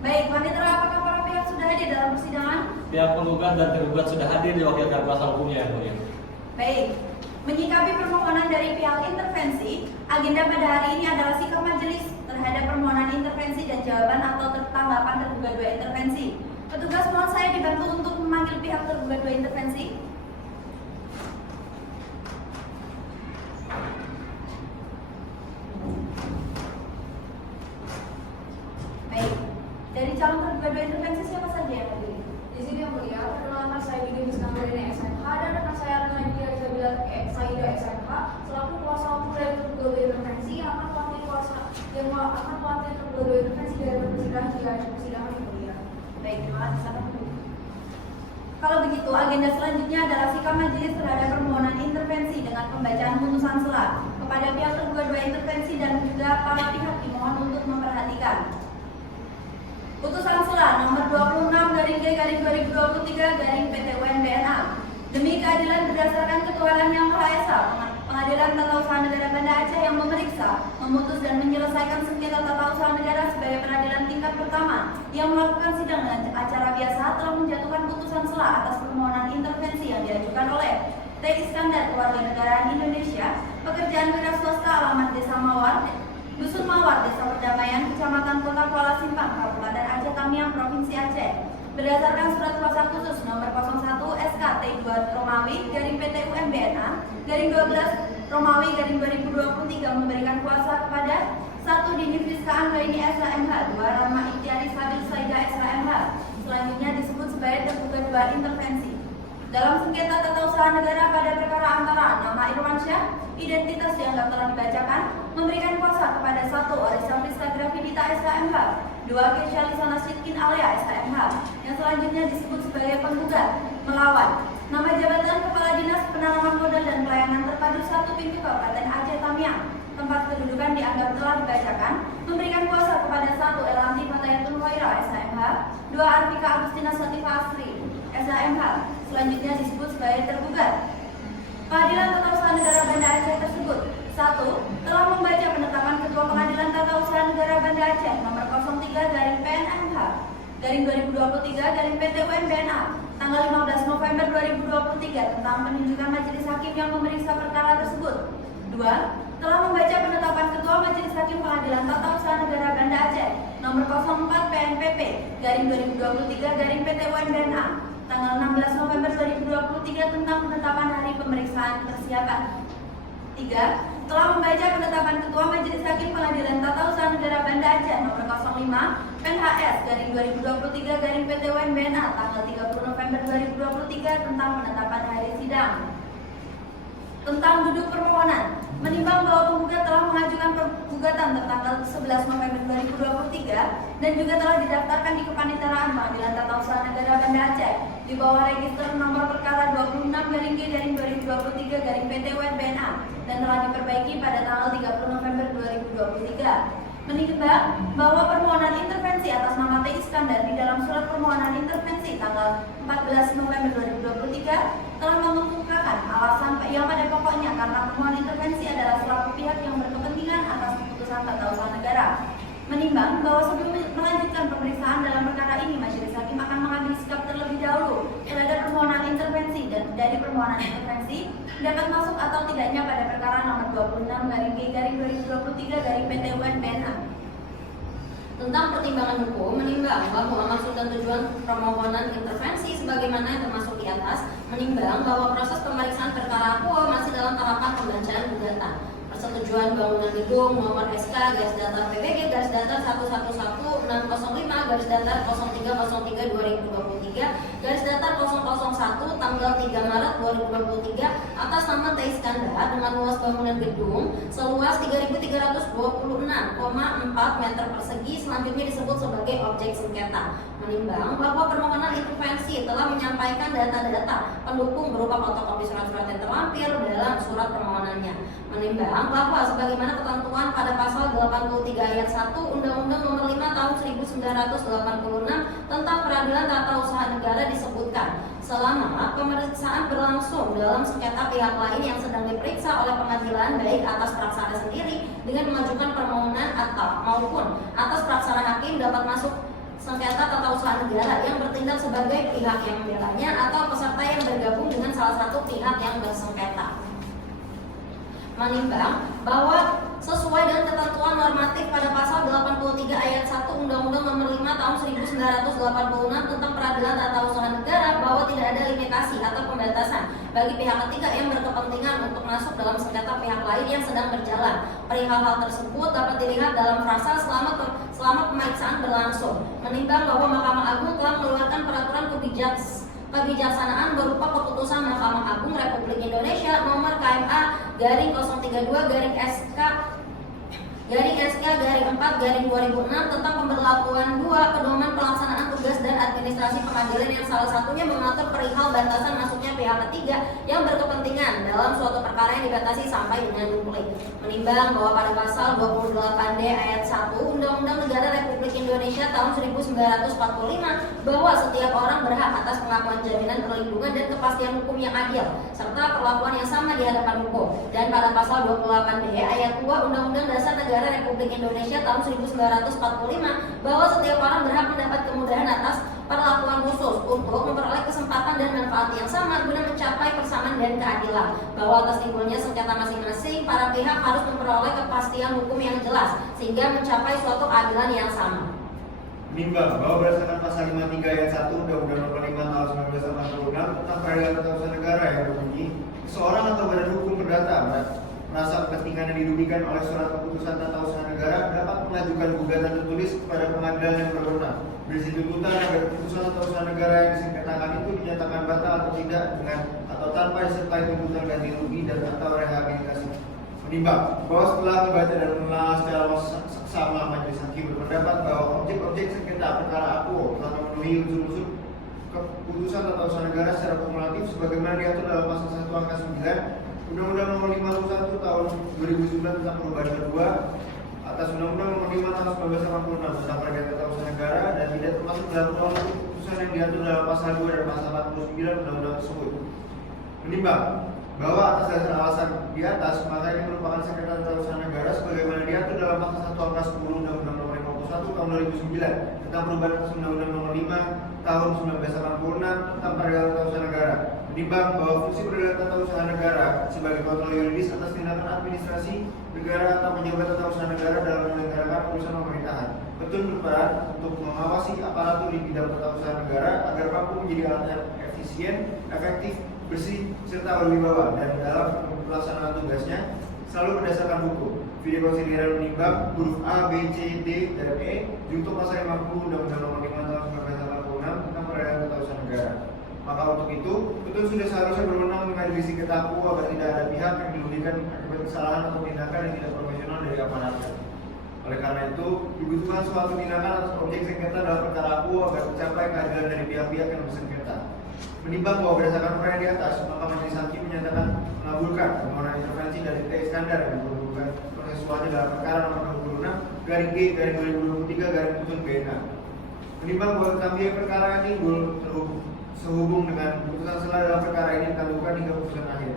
Baik, Panitera, apakah para pihak sudah hadir dalam persidangan? Pihak penggugat dan tergugat sudah hadir diwakilkan kuasa hukumnya ya Mulia. Baik, menyikapi permohonan dari pihak intervensi, agenda pada hari ini adalah sikap majelis terhadap permohonan intervensi dan jawaban atau tanggapan tergugat 2 intervensi. Petugas mohon saya dibantu untuk memanggil pihak tergugat 2 intervensi. Baik, dari calon tergugat 2 intervensi siapa saja yang hadir? Di sini yang mulia, perkenalkan saya Didi Bisnamurina SMH dan rekan saya Nadia Isabella Saida SMH selaku kuasa hukum dari tergugat 2 intervensi yang akan mewakili tergugat 2 intervensi dari persidangan jika ada persidangan yang mulia. Baik, terima kasih. Silakan duduk. Kalau begitu, agenda selanjutnya adalah sikap majelis terhadap permohonan intervensi dengan pembacaan putusan sela. Kepada pihak tergugat 2 intervensi dan juga para pihak dimohon untuk memperhatikan. Putusan sela nomor 26-G-2023-PT-UN-BNA. Demi keadilan berdasarkan ketuhanan Yang Maha Esa, Pengadilan Tata Usaha Negara Banda Aceh yang memeriksa, memutus dan menyelesaikan sengketa tata usaha negara sebagai peradilan tingkat pertama yang melakukan sidang dengan acara biasa telah menjatuhkan putusan sela atas permohonan intervensi yang diajukan oleh T. Iskandar Kewarganegaraan Indonesia, pekerjaan wira swasta, alamat Desa Mawar, Dusun Mawar, Desa Perdamaian, Kecamatan Kota Kuala Simpang, Kabupaten Aceh Tamiang, Provinsi Aceh. Berdasarkan surat kuasa khusus nomor 01 SK T2 Romawi garing PT UN-BNA garing 12 Romawi garing 2023 memberikan kuasa kepada 1 Dini Friska Anggraini SHMH, 2 Rama Ikhtiari Sabil Saida SHMH. Selanjutnya disebut sebagai tergugat 2 intervensi. Dalam sengketa tata usaha negara pada perkara antara nama Irwansyah, identitas dianggap telah dibacakan, memberikan kuasa kepada 1. Orisa Priska Gravidita SHMH, 2. Kesha Lisana Sidkin Alia SHMH, yang selanjutnya disebut sebagai penggugat, melawan. Nama jabatan Kepala Dinas Penanaman Modal dan Pelayanan Terpadu 1 Pintu Kabupaten Aceh Tamiang, tempat kedudukan dianggap telah dibacakan, memberikan kuasa kepada 1. Elanti Fatayatun Waira SHMH, 2. Arvika Agustina Sativa Asri SHMH, selanjutnya disebut sebagai tergugat. Pengadilan Tata Usaha Negara Banda Aceh tersebut 1. Telah membaca penetapan Ketua Pengadilan Tata Usaha Negara Banda Aceh nomor 03/PNMH/2023/PT-UN-BNA tanggal 15 November 2023 tentang penunjukan majelis hakim yang memeriksa perkara tersebut. 2. Telah membaca penetapan Ketua Majelis Hakim Pengadilan Tata Usaha Negara Banda Aceh nomor 04/PNPP/2023/PT-UN-BNA tanggal 16 November 2023 tentang penetapan hari pemeriksaan persiapan. 3. Telah membaca penetapan Ketua Majelis Hakim Pengadilan Tata Usaha Negara Banda Aceh nomor 05/PNHS/2023/PT-UN-BNA tanggal 30 November 2023 tentang penetapan hari sidang. Tentang duduk permohonan, menimbang bahwa penggugat telah mengajukan gugatan tertanggal 11 November 2023 dan juga telah didaftarkan di Kepaniteraan Pengadilan Tata Usaha Negara Banda Aceh di bawah register nomor perkara 26/G/2023/PT-UN-BNA dan telah diperbaiki pada tanggal 30 November 2023. Menimbang bahwa permohonan intervensi atas nama T. Iskandar di dalam surat permohonan intervensi tanggal 14 November 2023 telah mengemukakan alasan yang pada pokoknya karena permohonan intervensi adalah selaku pihak yang berkepentingan atas keputusan tata usaha negara. Menimbang bahwa sebelum melanjutkan pemeriksaan dalam perkara ini, majelis hakim akan mengambil sikap terlebih dahulu terhadap permohonan intervensi dan dari permohonan intervensi dapat masuk atau tidaknya pada perkara nomor 26/G/2023/PT-UN-BNA. Tentang pertimbangan hukum, menimbang bahwa maksud dan tujuan permohonan intervensi sebagaimana yang termasuk di atas, menimbang bahwa proses pemeriksaan perkara akuo masih dalam tahapan pembacaan gugatan. Persetujuan bangunan gedung nomor SK garis datar PBG garis datar 111605 garis datar 0303/2023 garis datar 001 tanggal 3 Maret 2023 atas nama T. Iskandar dengan luas bangunan gedung seluas 3.326,4 meter persegi selanjutnya disebut sebagai objek sengketa. Menimbang bahwa permohonan intervensi telah menyampaikan data-data pendukung berupa fotokopi surat-surat yang terlampir dalam surat permohonannya. Menimbang bahwa sebagaimana ketentuan pada pasal 83 ayat 1 Undang-Undang Nomor 5 Tahun 1986 tentang Peradilan Tata Usaha Negara disebutkan selama pemeriksaan berlangsung dalam sengketa pihak lain yang sedang diperiksa oleh pengadilan baik atas praksana sendiri dengan mengajukan permohonan atau maupun atas praksana hakim dapat masuk sengketa tata usaha negara yang bertindak sebagai pihak yang membelanya atau peserta yang bergabung dengan salah satu pihak yang bersengketa. Menimbang bahwa sesuai dengan ketentuan normatif pada pasal 83 ayat 1 Undang-Undang Nomor 5 Tahun 1986 tentang Peradilan Tata Usaha Negara bahwa tidak ada limitasi atau pembatasan bagi pihak ketiga yang berkepentingan untuk masuk dalam sengketa pihak lain yang sedang berjalan. Perihal hal tersebut dapat dilihat dalam frasa selama pemeriksaan berlangsung. Menimbang bahwa Mahkamah Agung telah mengeluarkan peraturan kebijaksanaan berupa keputusan Mahkamah Agung Republik Indonesia nomor KMA/32/SK/4/2006 tentang pemberlakuan 2 pedoman pelaksanaan tugas dan administrasi pengadilan yang salah satunya mengatur perihal batasan masuknya pihak ketiga yang berkepentingan dalam suatu perkara yang dibatasi sampai dengan nuklir. Menimbang bahwa pada pasal 28D ayat 1 Undang-Undang Negara Republik Indonesia tahun 1945 bahwa setiap orang berhak atas pengakuan jaminan perlindungan dan kepastian hukum yang adil serta perlakuan yang sama di hadapan hukum, dan pada pasal 28D ayat 2 Undang-Undang Dasar Negara Republik Indonesia tahun 1945 bahwa setiap orang berhak mendapat kemudahan atas perlakuan khusus untuk memperoleh kesempatan dan manfaat yang sama guna mencapai persamaan dan keadilan, bahwa atas timbulnya sengketa masing-masing para pihak harus memperoleh kepastian hukum yang jelas sehingga mencapai suatu keadilan yang sama. Menimbang bahwa berdasarkan pasal 53 ayat 1 Undang-Undang Nomor 5 Tahun 1986 tentang Peradilan Tata Usaha Negara yang berbunyi, seseorang atau badan hukum perdata merasa kepentingan yang dirugikan oleh surat keputusan tata usaha negara dapat mengajukan gugatan tertulis kepada pengadilan yang berwenang berisi tuntutan agar keputusan atau usaha negara yang disengketakan itu dinyatakan batal atau tidak dengan atau tanpa disertai tuntutan ganti rugi dan atau rehabilitasi. Menimbang bahwa setelah membaca dan menelaah secara seksama, majelis hakim berpendapat bahwa objek-objek sengketa perkara akuo telah memenuhi unsur-unsur keputusan atau usaha negara secara kumulatif sebagaimana diatur dalam pasal 1 angka 9 Undang-Undang Nomor 51 Tahun 2009 tentang perubahan kedua atas Undang-Undang Nomor 5 Tahun 1986 tentang Peradilan Tata Usaha Negara dan tidak termasuk dalam keputusan yang diatur dalam pasal 2 dan pasal 49 Undang-Undang tersebut. Menimbang bahwa atas dasar alasan di atas maka ini merupakan sengketa tata usaha negara sebagaimana diatur dalam pasal 1 angka 10 Undang-Undang Nomor 51 Tahun 2009 tentang perubahan atas Undang-Undang Nomor 5 Tahun 1986 tentang Peradilan Tata Usaha Negara. Menimbang bahwa fungsi Peradilan Tata Usaha Negara sebagai kontrol yuridis atas tindakan administrasi negara atau pejabat tata usaha negara dalam menyelenggarakan urusan pemerintahan betul berperan untuk mengawasi aparatur di bidang tata usaha negara agar mampu menjadi alat yang efisien, efektif, bersih, serta berwibawa dan dalam pelaksanaan tugasnya selalu berdasarkan hukum. Video konsideran menimbang huruf A, B, C, D, dan E junto pasal 50 Undang-Undang Nomor 5 Tahun 1986 tentang Peradilan Tata Usaha Negara. Maka untuk itu, betul sudah seharusnya berwenang mengadili sengketa akuo agar tidak ada pihak yang dirugikan akibat kesalahan atau tindakan yang tidak profesional dari aparatur. Oleh karena itu, dibutuhkan suatu tindakan atas objek sengketa dalam perkara akuo agar tercapai keadilan dari pihak-pihak yang bersengketa. Menimbang bahwa berdasarkan apa yang di atas, maka majelis hakim menyatakan mengabulkan permohonan intervensi dari T. Iskandar yang merupakan prosesualnya dalam perkara nomor 26 garing G garing 2023 garing putusan B6. Menimbang bahwa kami perkara ini sehubung dengan putusan selah dalam perkara ini dikabulkan hingga putusan akhir.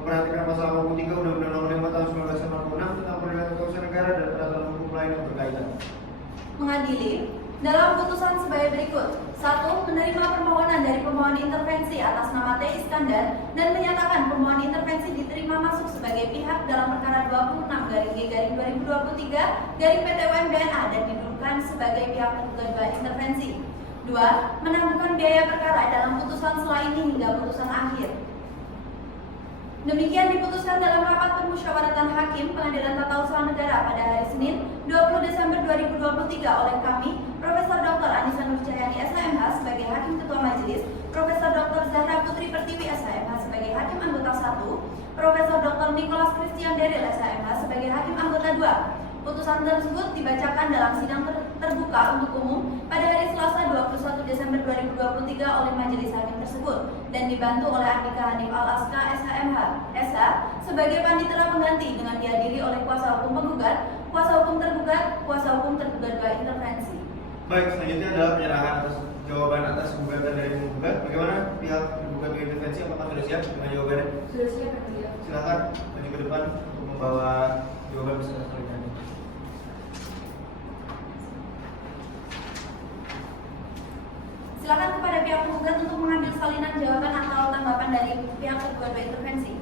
Memperhatikan pasal 83 Undang-Undang Nomor 5 Tahun 1986 tentang Peradilan Tata Usaha Negara dan peraturan hukum lain yang berkaitan. Mengadili dalam putusan sebagai berikut. 1. Menerima permohonan dari pemohon intervensi atas nama T. Iskandar dan menyatakan pemohon intervensi diterima masuk sebagai pihak dalam perkara 26 garing G garing 2023 garing PT UMBNA dan didudukkan sebagai pihak tergugat intervensi. 2. Menangguhkan biaya perkara dalam putusan selah ini hingga putusan akhir. Demikian diputuskan dalam rapat permusyawaratan hakim Pengadilan Tata Usaha Negara pada hari Senin 20 Desember 2023 oleh kami, Profesor Dr. Anissa Nurcahyani SHMH sebagai Hakim Ketua Majelis, Profesor Dr. Zahra Putri Pertiwi SHMH sebagai Hakim Anggota 1, Profesor Dr. Nicholas Christian Deril SHMH sebagai Hakim Anggota 2. Putusan tersebut dibacakan dalam sidang terbuka untuk umum pada hari Selasa 21 Desember 2023 oleh majelis hakim tersebut dan dibantu oleh Andika Hanif Al-Aska SHMH SH sebagai panitera pengganti dengan dihadiri oleh kuasa hukum penggugat, kuasa hukum tergugat, kuasa hukum tergugat 2 intervensi. Baik, selanjutnya adalah penyerahan atas jawaban atas gugatan dari penggugat. Bagaimana pihak tergugat 2 intervensi? Apakah sudah siap dengan jawabannya? Sudah siap ya. Silakan maju ke depan untuk membawa jawaban beserta salin. Silakan kepada pihak penggugat untuk mengambil salinan jawaban atau tanggapan dari pihak tergugat 2 intervensi.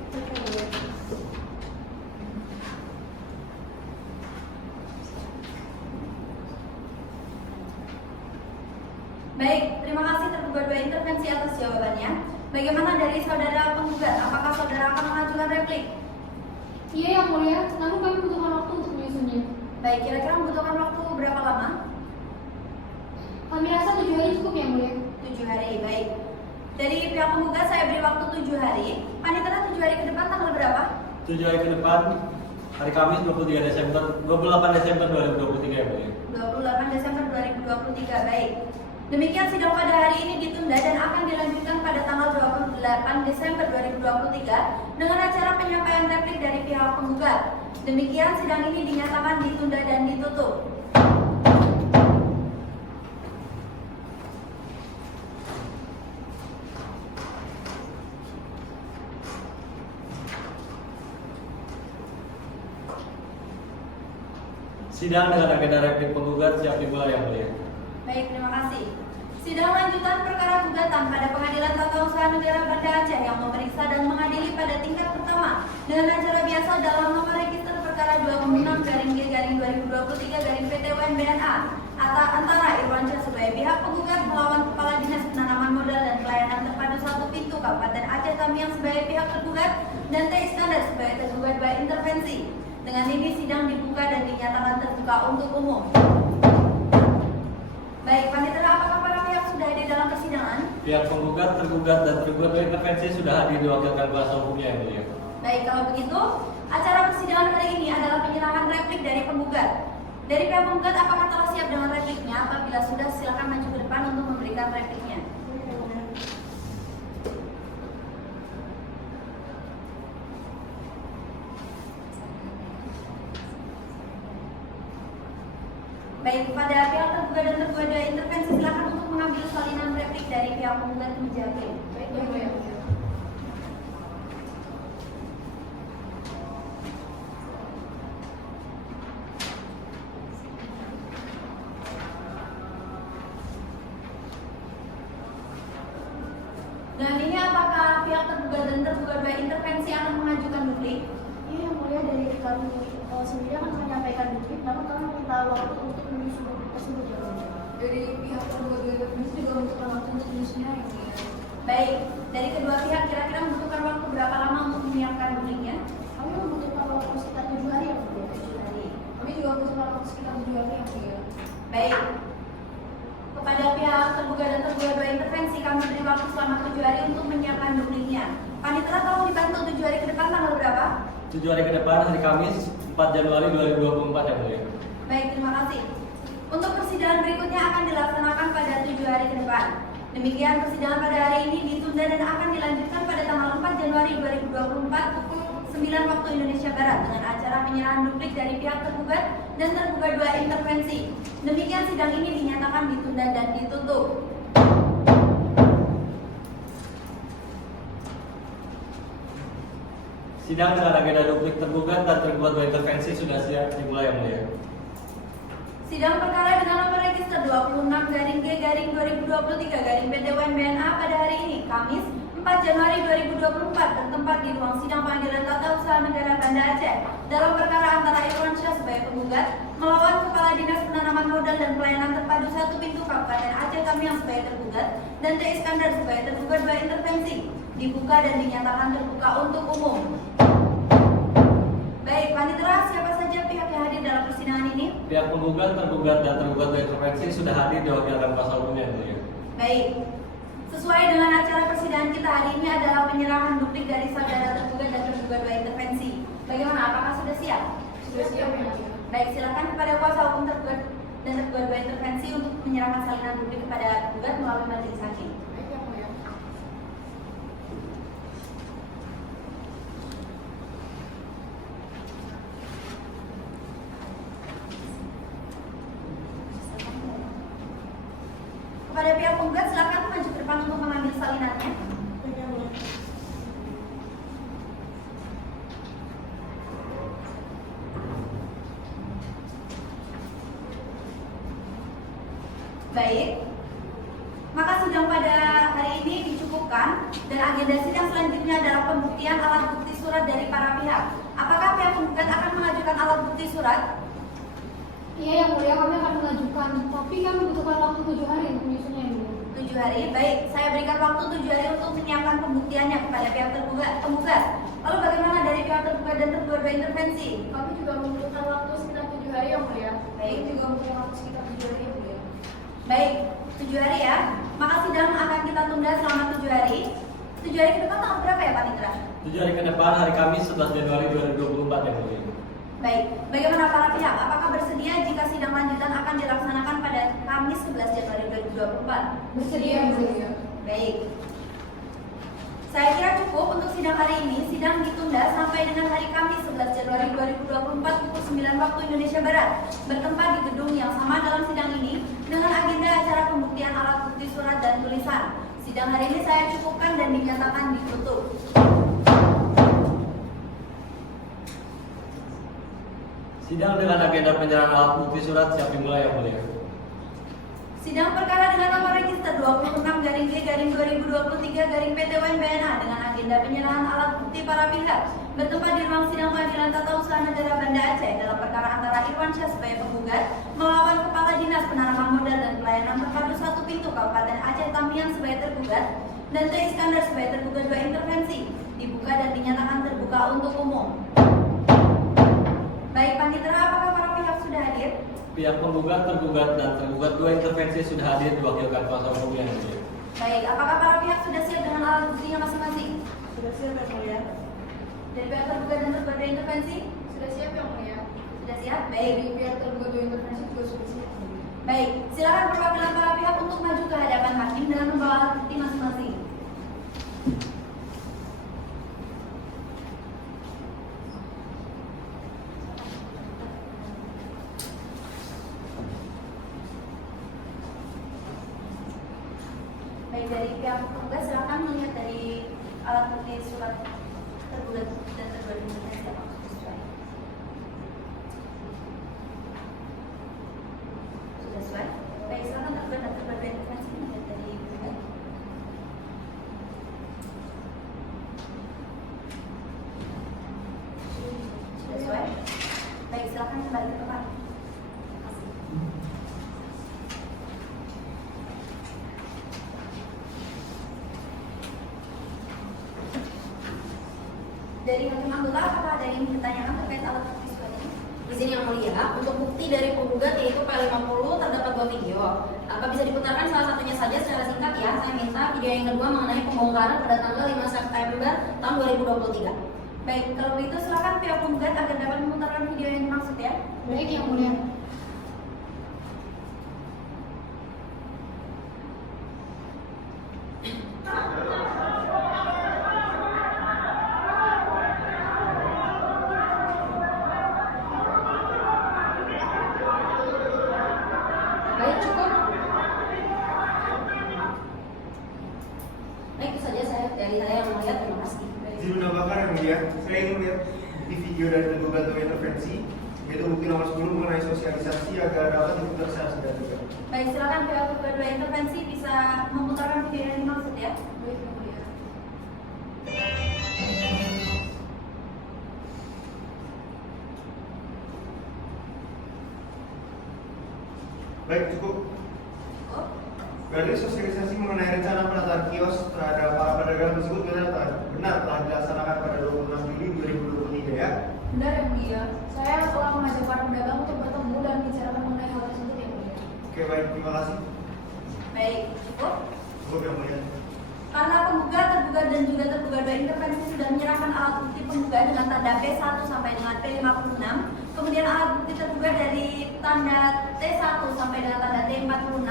Baik, terima kasih tergugat 2 intervensi atas jawabannya. Bagaimana dari saudara penggugat? Apakah saudara akan mengajukan replik? Iya yang mulia, namun kami membutuhkan waktu untuk menyusunnya. Baik, kira-kira membutuhkan waktu berapa lama? Kami rasa 7 hari cukup yang mulia. 7 hari, baik. Dari pihak penggugat saya beri waktu 7 hari. Panitera 7 hari ke depan tanggal berapa? 7 hari ke depan, hari Kamis 28 Desember 2023 ya Bu ya. 28 Desember 2023, baik. Demikian sidang pada hari ini ditunda dan akan dilanjutkan pada tanggal 28 Desember 2023 dengan acara penyampaian replik dari pihak penggugat. Demikian sidang ini dinyatakan ditunda dan ditutup. Sidang dengan agenda replik penggugat siap dimulai yang mulia. Baik, terima kasih. Sidang lanjutan perkara gugatan pada Pengadilan Tata Usaha Negara Banda Aceh yang memeriksa dan mengadili pada tingkat pertama dengan acara biasa dalam nomor register perkara 26 garing G garing 2023 garing PT UMBNA antara Irwansyah sebagai pihak penggugat melawan Kepala Dinas Penanaman Modal dan Pelayanan Terpadu 1 Pintu Kabupaten Aceh Tamiang sebagai pihak tergugat dan T. Iskandar sebagai tergugat 2 intervensi. Dengan ini sidang dibuka dan dinyatakan terbuka untuk umum. Baik, panitera Pihak penggugat, tergugat, dan tergugat berintervensi sudah hadir diwakilkan kuasa hukumnya yang mulia. Baik, kalau begitu, acara persidangan hari ini adalah penyerahan replik dari penggugat. Dari pihak penggugat, apakah telah siap dengan repliknya? Apabila sudah, silakan maju ke depan untuk memberikan repliknya. Baik, kepada pihak tergugat dan tergugat dua intervensi, silakan untuk mengambil salinan replik dari pihak penggugat meja B. Baik, Yang Mulia. Dan ini apakah pihak tergugat dan tergugat dua intervensi akan mengajukan duplik? Iya, Yang Mulia, dari kami sendiri akan menyampaikan duplik, namun kami minta waktu untuk menyusun duplik tersebut ya, Yang Mulia. Dari pihak tergugat dua intervensi juga membutuhkan waktu untuk menyusunnya ya mulia. Baik, dari kedua pihak kira-kira membutuhkan waktu berapa lama untuk menyiapkan dupliknya? Kami membutuhkan waktu sekitar 7 hari, Yang Mulia. 7 hari. Kami juga membutuhkan waktu sekitar 7 hari ya mulia. Baik. Kepada pihak tergugat dan tergugat dua intervensi, kami beri waktu selama 7 hari untuk menyiapkan dupliknya. Panitera tolong dibantu 7 hari ke depan tanggal berapa? 7 hari ke depan, hari Kamis, 4 Januari 2024 yang mulia. Baik, terima kasih. Untuk persidangan berikutnya akan dilaksanakan pada 7 hari ke depan. Demikian persidangan pada hari ini ditunda dan akan dilanjutkan pada tanggal 4 Januari 2024 pukul 9 waktu Indonesia Barat dengan acara penyerahan duplik dari pihak tergugat dan tergugat dua intervensi. Demikian sidang ini dinyatakan ditunda dan ditutup. Sidang dengan agenda duplik tergugat dan tergugat dua intervensi sudah siap dimulai yang mulia. Sidang perkara dengan nomor register 26-G-2023-PT UNBNA pada hari ini, Kamis 4 Januari 2024 bertempat di ruang sidang Pengadilan Tata Usaha Negara Banda Aceh dalam perkara antara Irwan Syah sebagai penggugat melawan Kepala Dinas Penanaman Modal dan Pelayanan Terpadu 1 Pintu Kabupaten Aceh Tamiang sebagai tergugat dan T. Iskandar sebagai tergugat dua intervensi dibuka dan dinyatakan terbuka untuk umum. Baik, Panitera, siapa saja pihak yang hadir dalam persidangan ini? Pihak penggugat, tergugat, dan tergugat dua intervensi sudah hadir diwakilkan kuasa hukumnya yang mulia. Baik, sesuai dengan acara persidangan kita hari ini adalah penyerahan duplik dari saudara tergugat dan tergugat dua intervensi. Bagaimana? Apakah sudah siap? Sudah siap ya mulia. Baik, silakan kepada kuasa hukum tergugat dan tergugat dua intervensi untuk menyerahkan salinan duplik kepada tergugat melalui majelis hakim. Baik Yang Mulia. Kepada pihak penggugat silakan maju ke depan untuk mengambil salinannya. Baik, maka sidang pada hari ini dicukupkan dan agenda sidang selanjutnya adalah pembuktian alat bukti surat dari para pihak. Apakah pihak penggugat akan mengajukan alat bukti surat? Iya, Yang Mulia, kami akan mengajukan, tapi kami membutuhkan waktu 7 hari untuk menyusunnya, Yang Mulia. 7 hari, baik. Saya berikan waktu 7 hari untuk menyiapkan pembuktiannya kepada pihak penggugat. Lalu bagaimana dari pihak tergugat dan tergugat dua intervensi? Kami juga membutuhkan waktu sekitar 7 hari, Yang Mulia. Baik. Kami juga mempunyai waktu sekitar 7 hari ya mulia. Baik, 7 hari ya. Maka sidang akan kita tunda selama 7 hari. 7 hari ke depan tanggal berapa ya Pak Nitra? 7 hari ke depan, hari Kamis, 11 Januari 2024 yang mulia. Baik, bagaimana para pihak? Apakah bersedia jika sidang lanjutan akan dilaksanakan pada Kamis 11 Januari 2024? Bersedia ya mulia. Baik. Saya kira cukup untuk sidang hari ini. Sidang ditunda sampai dengan hari Kamis 11 Januari 2024 pukul 9 waktu Indonesia Barat. Bertempat di gedung yang sama dalam sidang ini dengan agenda acara pembuktian alat bukti surat dan tulisan. Sidang hari ini saya cukupkan dan dinyatakan ditutup. Sidang dengan agenda penyerahan alat bukti surat siap dimulai yang mulia. Sidang perkara dengan nomor register 26-G-2023-PT UNBNA dengan agenda penyerahan alat bukti para pihak bertempat di ruang sidang Pengadilan Tata Usaha Negara Banda Aceh dalam perkara antara Irwan Syah sebagai penggugat melawan Kepala Dinas Penanaman Modal dan Pelayanan Terpadu 1 Pintu Kabupaten Aceh Tamiang sebagai tergugat dan T. Iskandar sebagai tergugat dua intervensi dibuka dan dinyatakan terbuka untuk umum. Baik, Panitera, apakah para pihak sudah hadir? Pihak penggugat, tergugat, dan tergugat dua intervensi sudah hadir diwakilkan kuasa hukumnya yang mulia. Baik, Baik, apakah para pihak sudah siap dengan alat buktinya masing-masing? Sudah siap yang mulia. Dari pihak tergugat dan tergugat dua intervensi? Sudah siap yang mulia. Sudah siap? Baik. Dari pihak tergugat dua intervensi juga sudah siap. yang mulia. Baik, silakan perwakilan para pihak untuk maju ke hadapan hakim dengan membawa alat bukti masing-masing. Baik, dari pihak tergugat silakan melihat dari alat bukti surat tergugat dan tergugat intervensi apa sesuai. Sudah sesuai? Baik, silakan tergugat dan tergugat intervensi melihat dari tergugat. Sudah sesuai? Baik, silakan kembali ke tempat. Terima kasih. Dari hakim anggota, apakah ada yang ditanyakan terkait alat bukti surat ini? Izin yang mulia, untuk bukti dari penggugat yaitu P50 terdapat 2 video. Apa bisa diputarkan salah satunya saja secara singkat ya? Saya minta video yang kedua mengenai pembongkaran pada tanggal 5 September tahun 2023. Baik, kalau begitu silakan pihak penggugat agar dapat memutarkan video yang dimaksud ya. Baik yang mulia. Baik, cukup. Baik, itu saja dari saya yang melihat. Terima kasih. Izin menambahkan yang mulia, saya ingin melihat di video dari tergugat dua intervensi, yaitu bukti nomor 10 mengenai sosialisasi agar dapat diputar secara sederhana. Baik, silakan pihak tergugat dua intervensi bisa memutarkan video yang dimaksud ya. Baik yang mulia. Baik, cukup. Oh, Berarti sosialisasi mengenai rencana penataan kios terhadap para pedagang tersebut benar telah dilaksanakan pada 26 Juli 2023 ya? Benar yang mulia. Saya telah mengajak para pedagang untuk bertemu dan bicarakan mengenai hal tersebut yang mulia. Oke baik, terima kasih. baik, cukup. Cukup yang mulia. Karena penggugat, tergugat dan juga tergugat dua intervensi sudah menyerahkan alat bukti penggugat dengan tanda P1 sampai dengan P56, kemudian alat bukti tergugat dari tanda T1 sampai dengan tanda T46,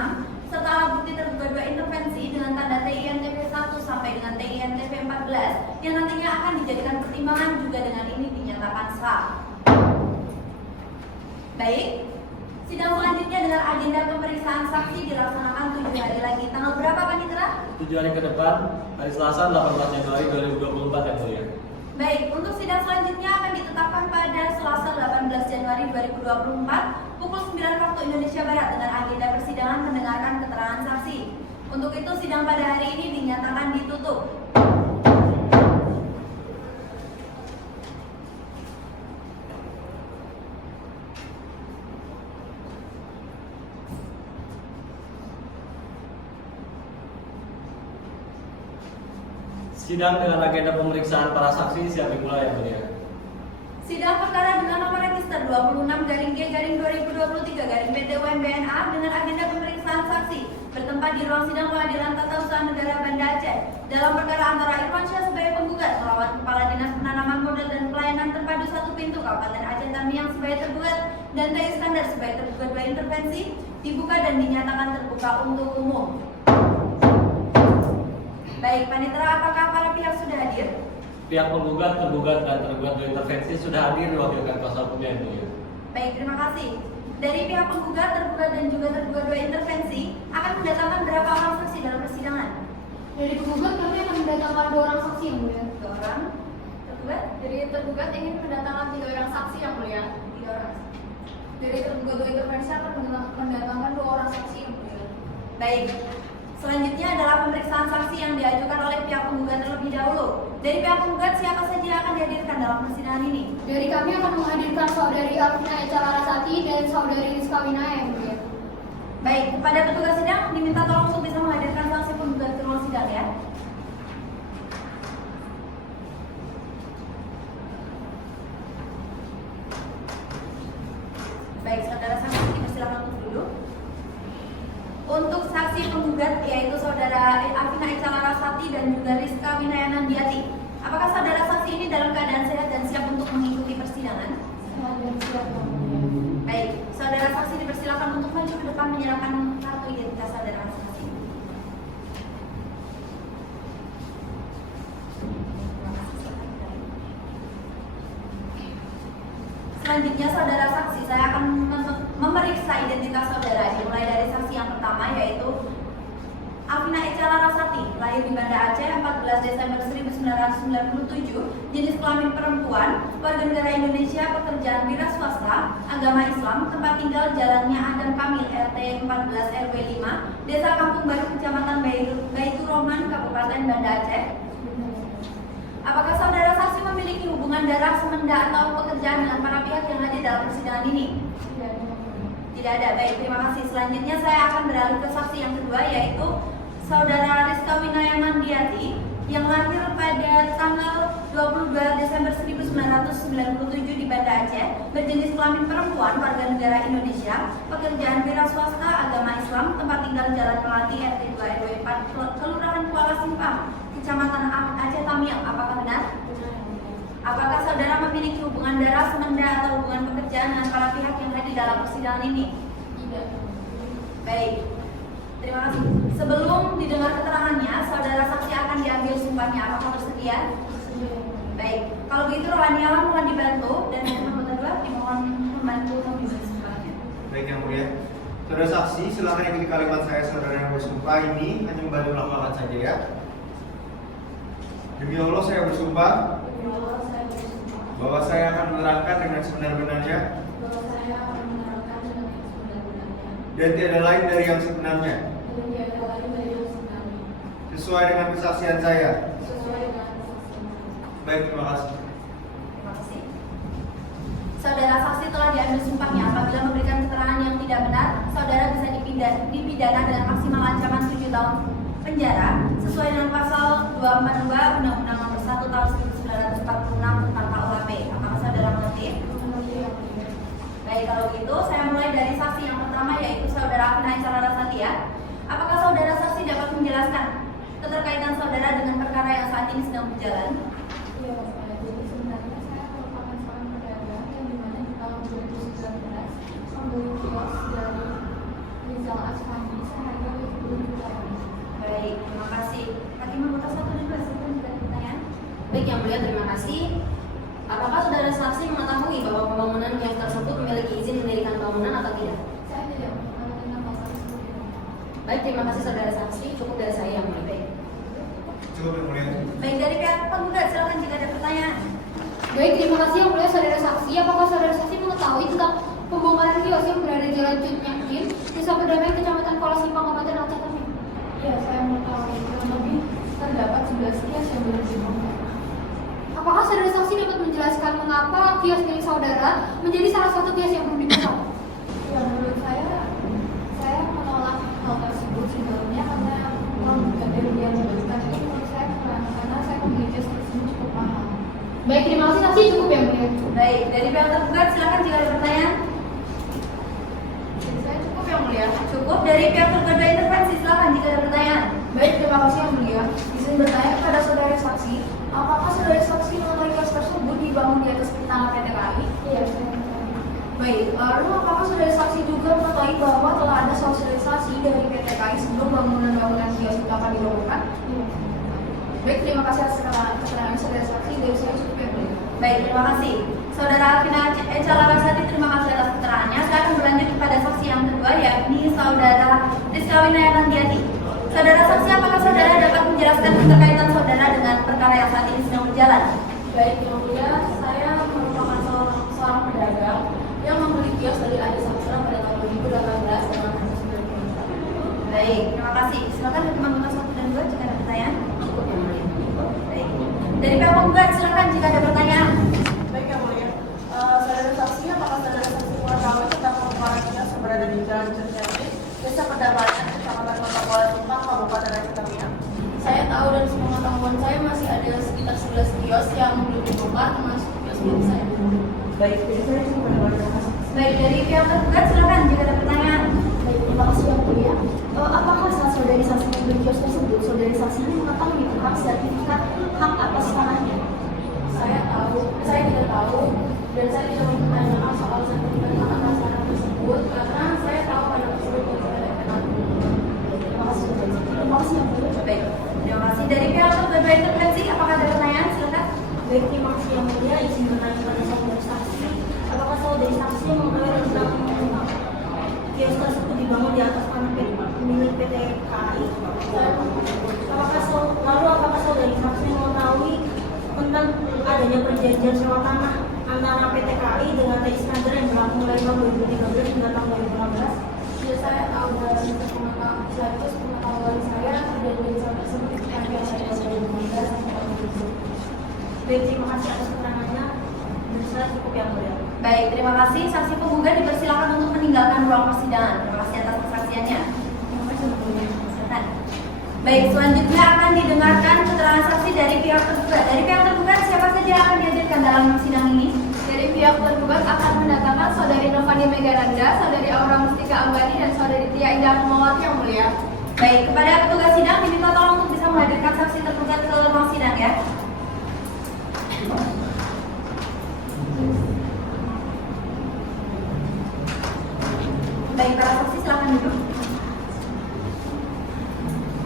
serta alat bukti tergugat dua intervensi dengan tanda TINTP 1 sampai dengan TINTP 14 yang nantinya akan dijadikan pertimbangan juga dengan ini dinyatakan sah. Baik, sidang selanjutnya dengan agenda pemeriksaan saksi dilaksanakan 7 hari lagi. Tanggal berapa Panitera? 7 hari ke depan, hari Selasa 18 Januari 2024 yang mulia. Baik, untuk sidang selanjutnya akan ditetapkan pada Selasa 18 Januari 2024 pukul 9 waktu Indonesia Barat dengan agenda persidangan mendengarkan keterangan saksi. Untuk itu sidang pada hari ini dinyatakan ditutup. Sidang dengan agenda pemeriksaan para saksi siap dimulai yang mulia. Sidang perkara dengan nomor register 26-G-2023-PT-UMBNA dengan agenda pemeriksaan saksi bertempat di ruang sidang Pengadilan Tata Usaha Negara Banda Aceh dalam perkara antara Irwan Syah sebagai penggugat melawan Kepala Dinas Penanaman Modal dan Pelayanan Terpadu 1 Pintu Kabupaten Aceh Tamiang sebagai tergugat dan T. Iskandar sebagai tergugat dua intervensi dibuka dan dinyatakan terbuka untuk umum. Baik, Panitera, apakah para pihak sudah hadir? Pihak penggugat, tergugat, dan tergugat dua intervensi sudah hadir diwakilkan kuasa hukumnya yang mulia. Baik, terima kasih. Dari pihak penggugat, tergugat, dan juga tergugat dua intervensi akan mendatangkan berapa orang saksi dalam persidangan? Dari penggugat kami akan mendatangkan 2 orang saksi yang mulia. 2 orang. Tergugat? Dari tergugat ingin mendatangkan 3 orang saksi yang mulia. 3 orang. Dari tergugat dua intervensi akan mendatangkan 2 orang saksi yang mulia. Baik. Selanjutnya adalah pemeriksaan saksi yang diajukan oleh pihak penggugat terlebih dahulu. Dari pihak penggugat siapa saja yang akan dihadirkan dalam persidangan ini? Dari kami akan menghadirkan saudari Alvina Echa Larasati dan saudari Rizka Winaya yang mulia. Baik, kepada petugas sidang diminta tolong untuk bisa menghadirkan saksi penggugat ke ruang sidang ya. Baik, saudara saksi dipersilakan untuk duduk. Untuk saksi penggugat yaitu saudara Afina Echa Larasati dan juga Rizka Winayana Diati. Apakah saudara saksi ini dalam keadaan sehat dan siap untuk mengikuti persidangan? Baik, saudara saksi dipersilakan untuk maju ke depan menyerahkan kartu identitas saudara saksi. Selanjutnya saudara saksi, saya akan memeriksa identitas saudara dimulai dari saksi yang pertama yaitu Afina Echa Larasati, lahir di Banda Aceh 14 Desember 1997, jenis kelamin perempuan, warga negara Indonesia, pekerjaan wira swasta, agama Islam, tempat tinggal jalannya Adam Kamil RT 14 RW 5, Desa Kampung Baru, Kecamatan Baitur Rahman, Kabupaten Banda Aceh. Apakah saudara saksi memiliki hubungan darah, semenda atau pekerjaan dengan para pihak yang hadir dalam persidangan ini? Tidak ada. Baik, terima kasih. Selanjutnya saya akan beralih ke saksi yang kedua yaitu saudara Rizka Winayana Diati yang lahir pada tanggal 22 Desember 1997 di Banda Aceh, berjenis kelamin perempuan, warga negara Indonesia, pekerjaan wira swasta, agama Islam, tempat tinggal Jalan Melati RT 2 RW 4, Kelurahan Kuala Simpang, Kecamatan Aceh Tamiang. Apakah benar? Apakah saudara memiliki hubungan darah, semenda atau hubungan pekerjaan dengan para pihak yang hadir dalam persidangan ini? Tidak. Baik, terima kasih. Sebelum didengar keterangannya, saudara saksi akan diambil sumpahnya. Apakah bersedia? Baik, kalau begitu rohaniawan mohon dibantu dan nomor kedua dimohon membantu membimbing sumpahnya. Baik yang mulia, saudara saksi silakan ikuti kalimat saya. Saudara yang bersumpah ini hanya membantu melakukan saja ya. Demi Allah saya bersumpah bahwa saya akan menerangkan dengan sebenar-benarnya dan tiada lain dari yang sebenarnya sesuai dengan kesaksian saya. Baik, terima kasih. Terima kasih. Saudara saksi telah diambil sumpahnya. Apabila memberikan keterangan yang tidak benar, saudara bisa dipidana dengan maksimal ancaman 7 tahun penjara sesuai dengan pasal 242 Undang-Undang Nomor 1 Tahun 1946 tentang KUHP. Apakah saudara mengerti? Baik, kalau gitu saya mulai dari saksi yang pertama yaitu saudara Afina Echa Larasati ya. Apakah saudara saksi dapat menjelaskan keterkaitan saudara dengan perkara yang saat ini sedang berjalan? Iya, Pak. Jadi sebenarnya saya merupakan seorang pedagang yang dimana di tahun 2019 membeli kios dari Rizal Asfandi seharga 20 juta. Baik, terima kasih. Fatimah Kota 1 dan 2 sebelum pertanyaan. Baik yang mulia, terima kasih. Apakah saudara saksi mengetahui bahwa pembangunan yang tersebut memiliki izin mendirikan bangunan atau tidak? Saya tidak mengenal tentang hal tersebut. Baik, terima kasih saudara saksi. Cukup dari saya yang mulia. Baik. Cukup yang mulia. Baik, dari pihak penggugat silakan jika ada pertanyaan. Baik, terima kasih yang mulia saudara saksi. Apakah saudara saksi mengetahui tentang pembongkaran kios yang berada di Jalan Cut Nyakin, Desa Pedamaian, Kecamatan Kuala Simpang, Kabupaten Aceh Tamiang? Iya, saya mengetahui. Kurang lebih terdapat 11 kios yang belum dibongkar. Apakah saudara saksi dapat menjelaskan mengapa kios milik saudara menjadi salah satu kios yang belum dibongkar? Ya, menurut saya menolak hal tersebut sebenarnya karena uang dari yang memberikan itu menurut saya kurang, karena saya membeli kios tersebut cukup mahal. Baik, terima kasih saksi, cukup ya mulia. Baik, dari pihak tergugat silakan jika ada pertanyaan. Jadi saya cukup yang mulia. Cukup. Dari pihak tergugat ada intervensi silakan jika ada pertanyaan. Baik, terima kasih yang mulia. Izin bertanya kepada saudara saksi, apakah saudara saksi mengenai kios tersebut dibangun di atas tanah PT KAI? Iya, saya mengetahui. Baik, lalu apakah saudara saksi juga mengetahui bahwa telah ada sosialisasi dari PT KAI sebelum bangunan-bangunan kios itu akan dibangunkan? Iya. Baik, terima kasih atas keterangan saudara saksi. Dari saya cukup yang mulia. Baik, terima kasih. Saudara Afina Echa Larasati, terima kasih atas keterangannya. Saya akan berlanjut kepada saksi yang kedua, yakni saudara Rizka Winayana Diati. Saudara saksi, apakah saudara dapat menjelaskan keterkaitan saudara dengan perkara yang saat ini sedang berjalan? Baik, yang mulia, saya merupakan seorang pedagang yang membeli kios dari Adi Saputra pada tahun 2018 dengan harga 90 juta. Baik, terima kasih. Silakan Hakim Anggota 1 dan 2 jika ada pertanyaan. Cukup yang mulia. Baik. Dari pihak penggugat silakan jika ada pertanyaan. Baik yang mulia, saudara saksi, apakah saudara saksi mengetahui tentang pembongkaran kios yang berada di Jalan Cenderawasih, Desa Pedamaian, Kecamatan Kota Kuala Simpang, Kabupaten Aceh Tamiang? Saya tahu dan sepengetahuan saya masih ada sekitar 11 kios yang belum dibongkar termasuk kios milik saya. Baik, jadi saya cuma mendengarkan. Baik, dari pihak tergugat silakan jika ada pertanyaan. Baik, terima kasih yang mulia. Apakah saat saudari saksi membeli kios tersebut, saudari kedua intervensi, apakah ada pertanyaan? Silakan. Baik, terima kasih yang mulia. Izin bertanya pada saudara saksi, apakah saudari saksi mengetahui tentang kios tersebut dibangun di atas tanah milik PT KAI? Apakah saudari saksi mengetahui tentang adanya perjanjian sewa tanah antara PT KAI dengan T. Iskandar yang berlaku mulai tahun 2013 hingga tahun 2016? Ya, saya tahu dalam sekaligus pengetahuan saya perjanjian sewa tersebut dipanjang pada 2015 sampai tahun 2020. Baik, terima kasih atas keterangannya. Saya cukup yang mulia. Baik, terima kasih. Saksi penggugat dipersilakan untuk meninggalkan ruang persidangan. Terima kasih atas kesaksiannya. Silakan. Baik, selanjutnya akan didengarkan keterangan saksi dari pihak tergugat. Dari pihak tergugat, siapa saja yang akan dihadirkan dalam sidang ini? Dari pihak tergugat akan mendatangkan Saudari Novani Megaranda, Saudari Aura Mustika Ambani, dan Saudari Tia Indah Rahmawati yang mulia. Baik, kepada petugas sidang diminta tolong untuk bisa menghadirkan saksi tergugat ke ruang sidang ya. Baik, para saksi silakan duduk.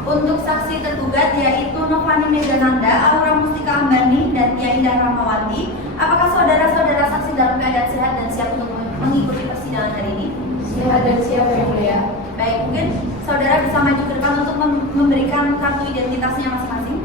Untuk saksi tergugat yaitu Novani Megananda, Aura Mustika Ambani, dan Tia Indah Rahmawati. Apakah saudara-saudara saksi dalam keadaan sehat dan siap untuk mengikuti persidangan hari ini? Sehat dan siap yang mulia. Baik, mungkin saudara bisa maju ke depan untuk memberikan kartu identitasnya masing-masing.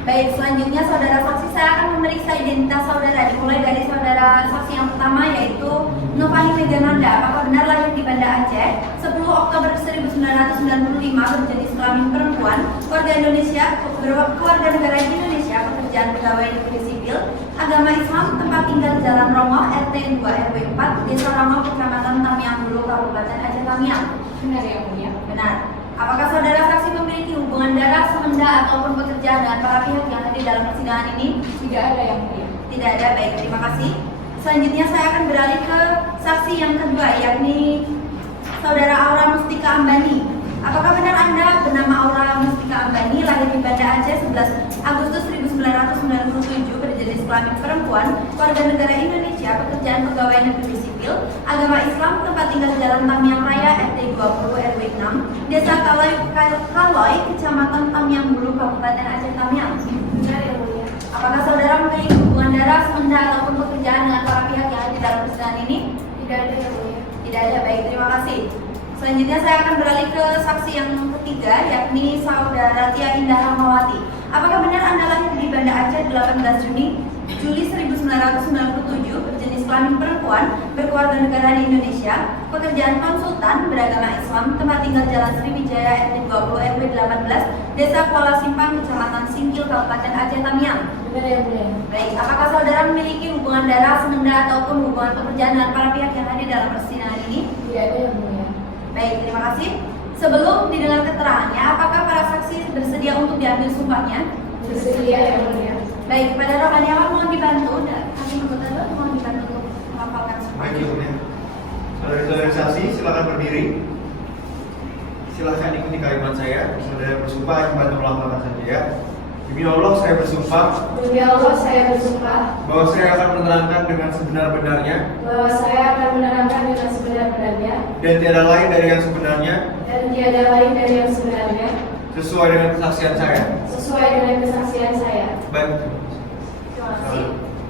Baik, selanjutnya saudara saksi saya akan memeriksa identitas saudara dimulai dari saudara saksi yang pertama yaitu Novani Megananda. Apakah benar lahir di Banda Aceh 10 Oktober 1995, berjenis kelamin perempuan, warga Indonesia, keluarga negara Indonesia, pekerjaan pegawai negeri sipil, agama Islam, tempat tinggal Jalan Romo, RT 2 RW 4, Desa Romo, Kecamatan Tamiang Hulu, Kabupaten Aceh Tamiang? Benar yang mulia. Benar. Apakah saudara saksi memiliki hubungan darah, semenda, ataupun pekerjaan dengan para pihak yang hadir dalam persidangan ini? Tidak ada yang mulia. Tidak ada, baik, terima kasih. Selanjutnya saya akan beralih ke saksi yang kedua, yakni saudara Aura Mustika Ambani. Apakah benar Anda bernama Aura Mustika Ambani, lahir di Banda Aceh 11 Agustus 1997, berjenis kelamin perempuan, warga negara Indonesia, pekerjaan pegawai negeri sipil, agama Islam, tempat tinggal Jalan Tamiang Raya, RT 20 RW 6, Desa Kaloy, Kecamatan Tamiang Hulu, Kabupaten Aceh Tamiang? Benar yang mulia. Apakah saudara memiliki hubungan darah, semenda, ataupun pekerjaan dengan para pihak yang ada di dalam persidangan ini? Tidak ada yang mulia. Tidak ada, baik, terima kasih. Selanjutnya saya akan beralih ke saksi yang ketiga, yakni saudara Tia Indah Rahmawati. Apakah benar Anda lahir di Banda Aceh 18 Juli 1997, berjenis kelamin perempuan, berkeluarga negara di Indonesia, pekerjaan konsultan, beragama Islam, tempat tinggal Jalan Sriwijaya, RT 20 RW 18, Desa Kuala Simpang, Kecamatan Singkil, Kabupaten Aceh Tamiang? Benar yang mulia. Baik, apakah saudara memiliki hubungan darah, semenda, ataupun hubungan pekerjaan dengan para pihak yang hadir dalam persidangan ini? Tidak ada yang mulia. Baik, terima kasih. Sebelum didengar keterangannya, apakah para saksi bersedia untuk diambil sumpahnya? Bersedia yang mulia. Baik, kepada rohaniawan mohon dibantu dan kami mengucapkan mohon dibantu untuk menghafalkan sumpah. Baik, Ibu. Saudara-saudara saksi, silakan berdiri. Silakan ikuti kalimat saya. Saudara bersumpah hanya bantu melafalkan saja ya. Demi Allah saya bersumpah Demi Allah saya bersumpah bahwa saya akan menerangkan dengan sebenar-benarnya bahwa saya akan menerangkan dengan sebenar-benarnya dan tiada lain dari yang sebenarnya dan tiada lain dari yang sebenarnya sesuai dengan kesaksian saya. sesuai dengan kesaksian saya. Baik. Terima kasih.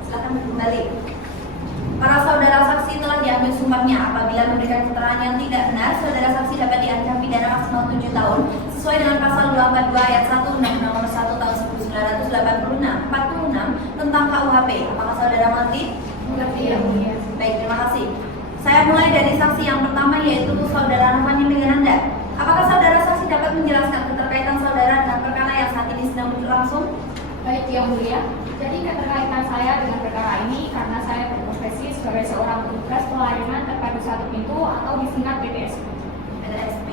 Silakan kembali. Para saudara saksi telah diambil sumpahnya. Apabila memberikan keterangan yang tidak benar, saudara saksi dapat diancam pidana maksimal 7 tahun sesuai dengan pasal 242 ayat 1 Undang-Undang Nomor 1 Tahun 1946 tentang KUHP. Apakah saudara mengerti? Mengerti yang mulia. Baik, terima kasih. Saya mulai dari saksi yang pertama yaitu saudara Novani Megananda. Apakah saudara saksi dapat menjelaskan keterkaitan saudara dengan perkara yang saat ini sedang berlangsung? Baik yang mulia. Jadi keterkaitan saya dengan perkara ini karena saya berprofesi sebagai seorang petugas pelayanan terpadu satu pintu atau disingkat PTSP. PTSP.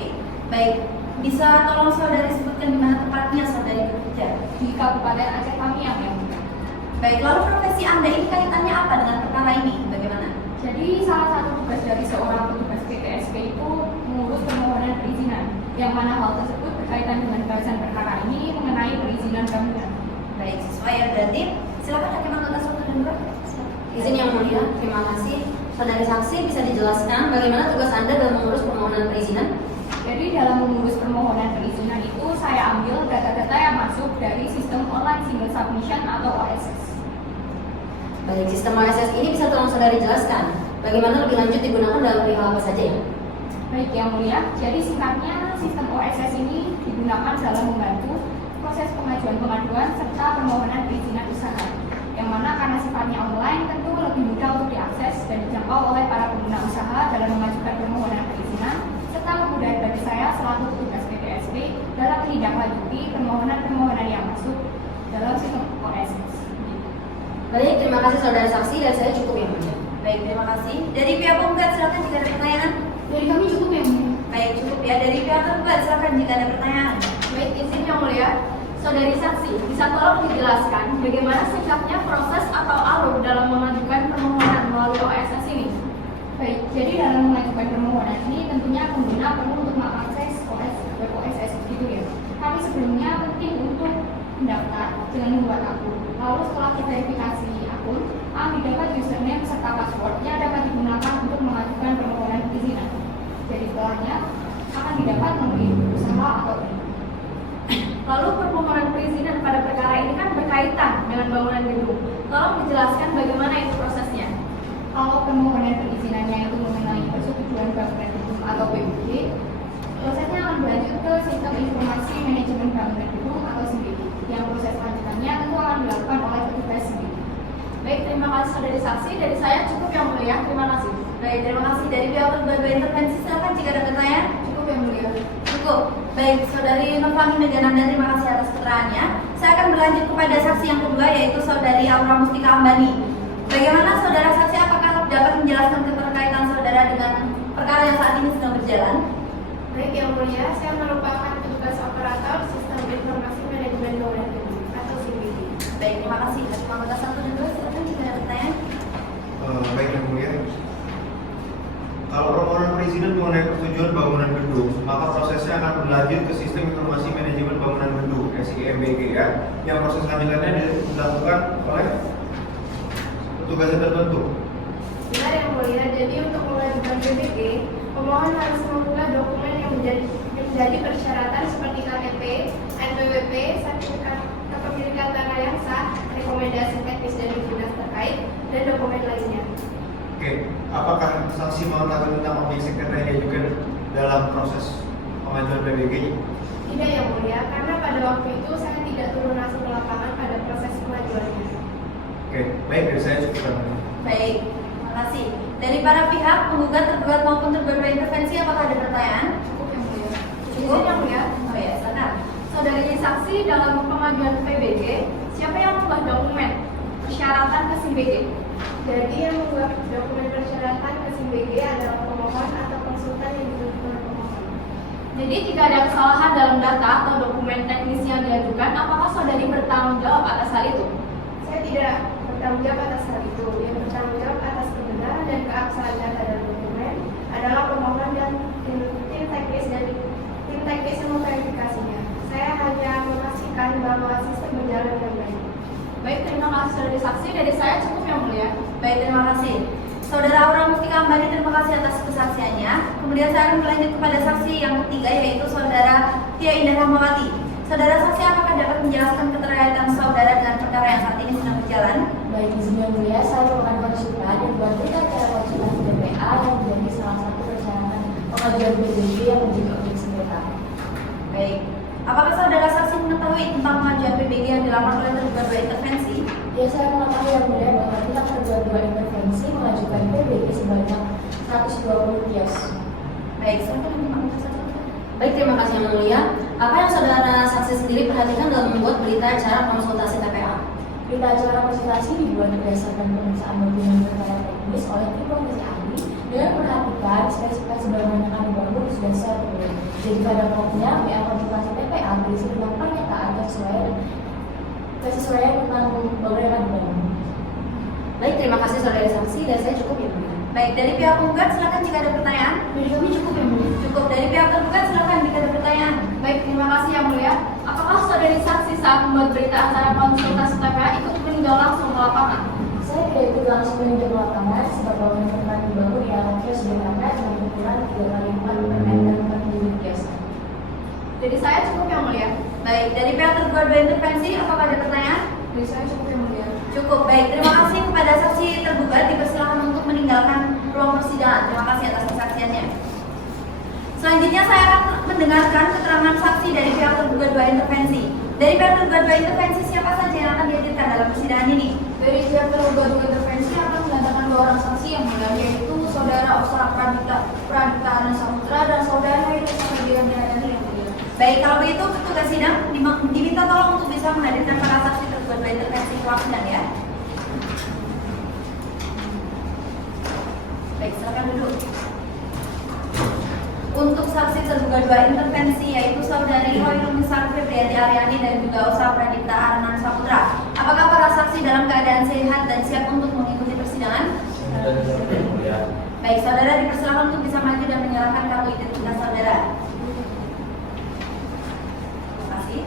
Baik, bisa tolong saudara sebutkan di mana tepatnya saudari bekerja? Di Kabupaten Aceh Tamiang yang mulia. Baik, lalu profesi Anda ini kaitannya apa dengan perkara ini? Bagaimana? Jadi salah satu tugas dari seorang petugas PTSP itu mengurus permohonan perizinan, yang mana hal tersebut berkaitan dengan bahasan perkara ini mengenai perizinan bangunan. Baik, sesuai ya berarti. Silakan Hakim Anggota 1 dan 2. Izin yang mulia, terima kasih. Saudari saksi bisa dijelaskan bagaimana tugas Anda dalam mengurus permohonan perizinan? Jadi dalam mengurus permohonan perizinan itu saya ambil data-data yang masuk dari sistem online single submission atau OSS. Baik, sistem OSS ini bisa tolong saudari jelaskan bagaimana lebih lanjut digunakan dalam perihal apa saja ya? Baik yang mulia, jadi singkatnya sistem OSS ini digunakan dalam membantu proses pengajuan serta permohonan perizinan usaha. Yang mana karena sifatnya online tentu lebih mudah untuk diakses dan dijangkau oleh para pengguna usaha dalam mengajukan permohonan perizinan serta kemudahan bagi saya selaku petugas PTSP dalam menindaklanjuti permohonan yang masuk dalam sistem OSS. Baik, terima kasih saudara saksi dan saya cukup yang mulia. Baik, terima kasih. Dari pihak penggugat silakan jika ada pertanyaan. Dari kami cukup ya mulia. Baik, cukup ya. Dari pihak tergugat silakan jika ada pertanyaan. Baik, izin yang mulia, saudari saksi bisa tolong dijelaskan bagaimana sikapnya proses atau alur dalam mengajukan permohonan melalui OSS ini? Baik, jadi dalam mengajukan permohonan ini tentunya pengguna perlu untuk mengakses web OSS gitu ya. Kami sebelumnya penting untuk mendaftar dengan membuat akun. Lalu setelah kita verifikasi akun, kami dapat username serta passwordnya dapat digunakan untuk mengajukan permohonan perizinan. Jadi setelahnya akan didapat melalui usaha atau tidak. Lalu permohonan perizinan pada perkara ini kan berkaitan dengan bangunan gedung. Tolong dijelaskan bagaimana itu prosesnya. Kalau permohonan perizinannya itu mengenai persetujuan bangunan gedung atau PBG, prosesnya akan berlanjut ke sistem informasi manajemen bangunan gedung atau SIMBG. Yang proses lanjutannya tentu akan dilakukan oleh petugas SIMBG. Baik, terima kasih saudari saksi. Dari saya cukup yang mulia. Terima kasih. Baik, terima kasih. Dari pihak tergugat intervensi silakan jika ada pertanyaan. Cukup yang mulia. Cukup. Baik, saudari Nurfami Megananda, terima kasih atas keterangannya. Saya akan berlanjut kepada saksi yang kedua, yaitu saudari Aura Mustika Ambani. Bagaimana saudara saksi, apakah dapat menjelaskan keterkaitan saudara dengan perkara yang saat ini sedang berjalan? Baik yang mulia, saya merupakan petugas operator sistem informasi manajemen bangunan gedung atau SIMBG. Baik, terima kasih. Hakim Anggota 1 dan 2 silakan jika ada pertanyaan. Baik yang mulia. Kalau permohonan perizinan mengenai persetujuan bangunan gedung, maka prosesnya akan berlanjut ke sistem informasi manajemen bangunan gedung (SIMBG) ya, yang proses lanjutannya dilakukan oleh petugas tertentu. Benar yang mulia, jadi untuk mengajukan PBG, pemohon harus membuka dokumen yang menjadi persyaratan seperti KTP, NPWP, sertifikat kepemilikan tanah yang sah, rekomendasi teknis dari dinas terkait, dan dokumen lainnya. Oke, apakah saksi mengetahui tentang objek sengketa yang diajukan dalam proses pengajuan PBG? Tidak yang mulia, karena pada waktu itu saya tidak turun langsung ke lapangan pada proses pengajuannya. Oke, baik, dari saya cukup. Baik, terima kasih. Dari para pihak, penggugat, tergugat maupun tergugat intervensi, apakah ada pertanyaan? Cukup yang mulia. Cukup? Izin yang mulia. Oh ya, silakan. Saudari saksi dalam pengajuan PBG, siapa yang membuat dokumen persyaratan ke SIMBG? Jadi yang membuat dokumen persyaratan ke SIMBG adalah pemohon atau konsultan yang ditunjuk oleh pemohon. Jadi jika ada kesalahan dalam data atau dokumen teknis yang diajukan, apakah saudari bertanggung jawab atas hal itu? Saya tidak bertanggung jawab atas hal itu. Yang bertanggung jawab atas kebenaran dan keabsahan data dan dokumen adalah pemohon dan tim teknis yang memverifikasinya. Saya hanya memastikan bahwa sistem berjalan dengan baik. Baik, terima kasih saudari saksi. Dari saya cukup yang mulia. Baik, terima kasih. Saudara Aura Mustika Ambani, terima kasih atas kesaksiannya. Kemudian saya akan berlanjut kepada saksi yang ketiga, yaitu saudara Tia Indah Rahmawati. Saudara saksi, apakah dapat menjelaskan keterkaitan saudara dengan perkara yang saat ini sedang berjalan? Baik, izin yang mulia, saya merupakan konsultan yang buat berita acara konsultan BPA yang menjadi salah satu persyaratan pengajuan PBG yang menjadi objek sengketa. Baik. Apakah saudara saksi mengetahui tentang pengajuan PBG yang dilakukan oleh tergugat dua intervensi? Ya, saya mengetahui yang mulia bahwa kita tergugat dua intervensi mengajukan PBG sebanyak 120 kios. Baik, silakan Hakim Anggota 1. Baik, terima kasih yang mulia. Apa yang saudara saksi sendiri perhatikan dalam membuat berita acara konsultasi TPA? Berita acara konsultasi dibuat berdasarkan pemeriksaan dokumen perkara teknis oleh tim komisi ahli dengan memperhatikan spesifikasi bangunan yang akan dibangun sudah sesuai dengan. Jadi pada pokoknya PA konsultasi TPA berisi tentang pernyataan kesesuaian tentang bangunan yang akan dibangun. Baik, terima kasih saudara saksi dan saya cukup yang mulia. Baik, dari pihak penggugat silakan jika ada pertanyaan. Dari kami cukup yang mulia. Cukup. Dari pihak tergugat silakan jika ada pertanyaan. Baik, terima kasih yang mulia. Apakah saudari saksi saat membuat berita acara konsultasi TPA ikut meninjau langsung langsung meninjau lapangan sebab bangunan tempat dibangun di alam kios sederhana dengan ukuran 3 kali 4 mm dan 4 unit kios. Jadi saya cukup yang mulia. Baik, dari pihak tergugat dua intervensi, apakah ada pertanyaan? Jadi saya cukup yang mulia. Cukup, baik. Terima kasih kepada saksi tergugat, dipersilakan untuk meninggalkan ruang persidangan. Terima kasih atas kesaksiannya. Selanjutnya saya akan mendengarkan keterangan saksi dari pihak tergugat dua intervensi. Dari pihak tergugat dua intervensi, siapa saja yang akan dihadirkan dalam persidangan ini? Dari pihak tergugat dua intervensi akan mendatangkan 2 orang saksi yang mulia, yaitu Saudara Osra Pradita Arna Saputra dan Saudara Hairul Samadiyani yang mulia. Baik, kalau begitu petugas sidang diminta tolong untuk bisa menghadirkan para saksi tergugat dua intervensi ke ruang sidang ya. Baik, silakan duduk. Untuk saksi tergugat dua intervensi yaitu Saudari Hoirul Nisa Febriati Aryani dan juga Osra Pradita Arna Saputra. Apakah para saksi dalam keadaan sehat dan siap untuk mengikuti persidangan? Baik, saudara dipersilakan untuk bisa maju dan menyerahkan kartu identitas saudara. Terima kasih.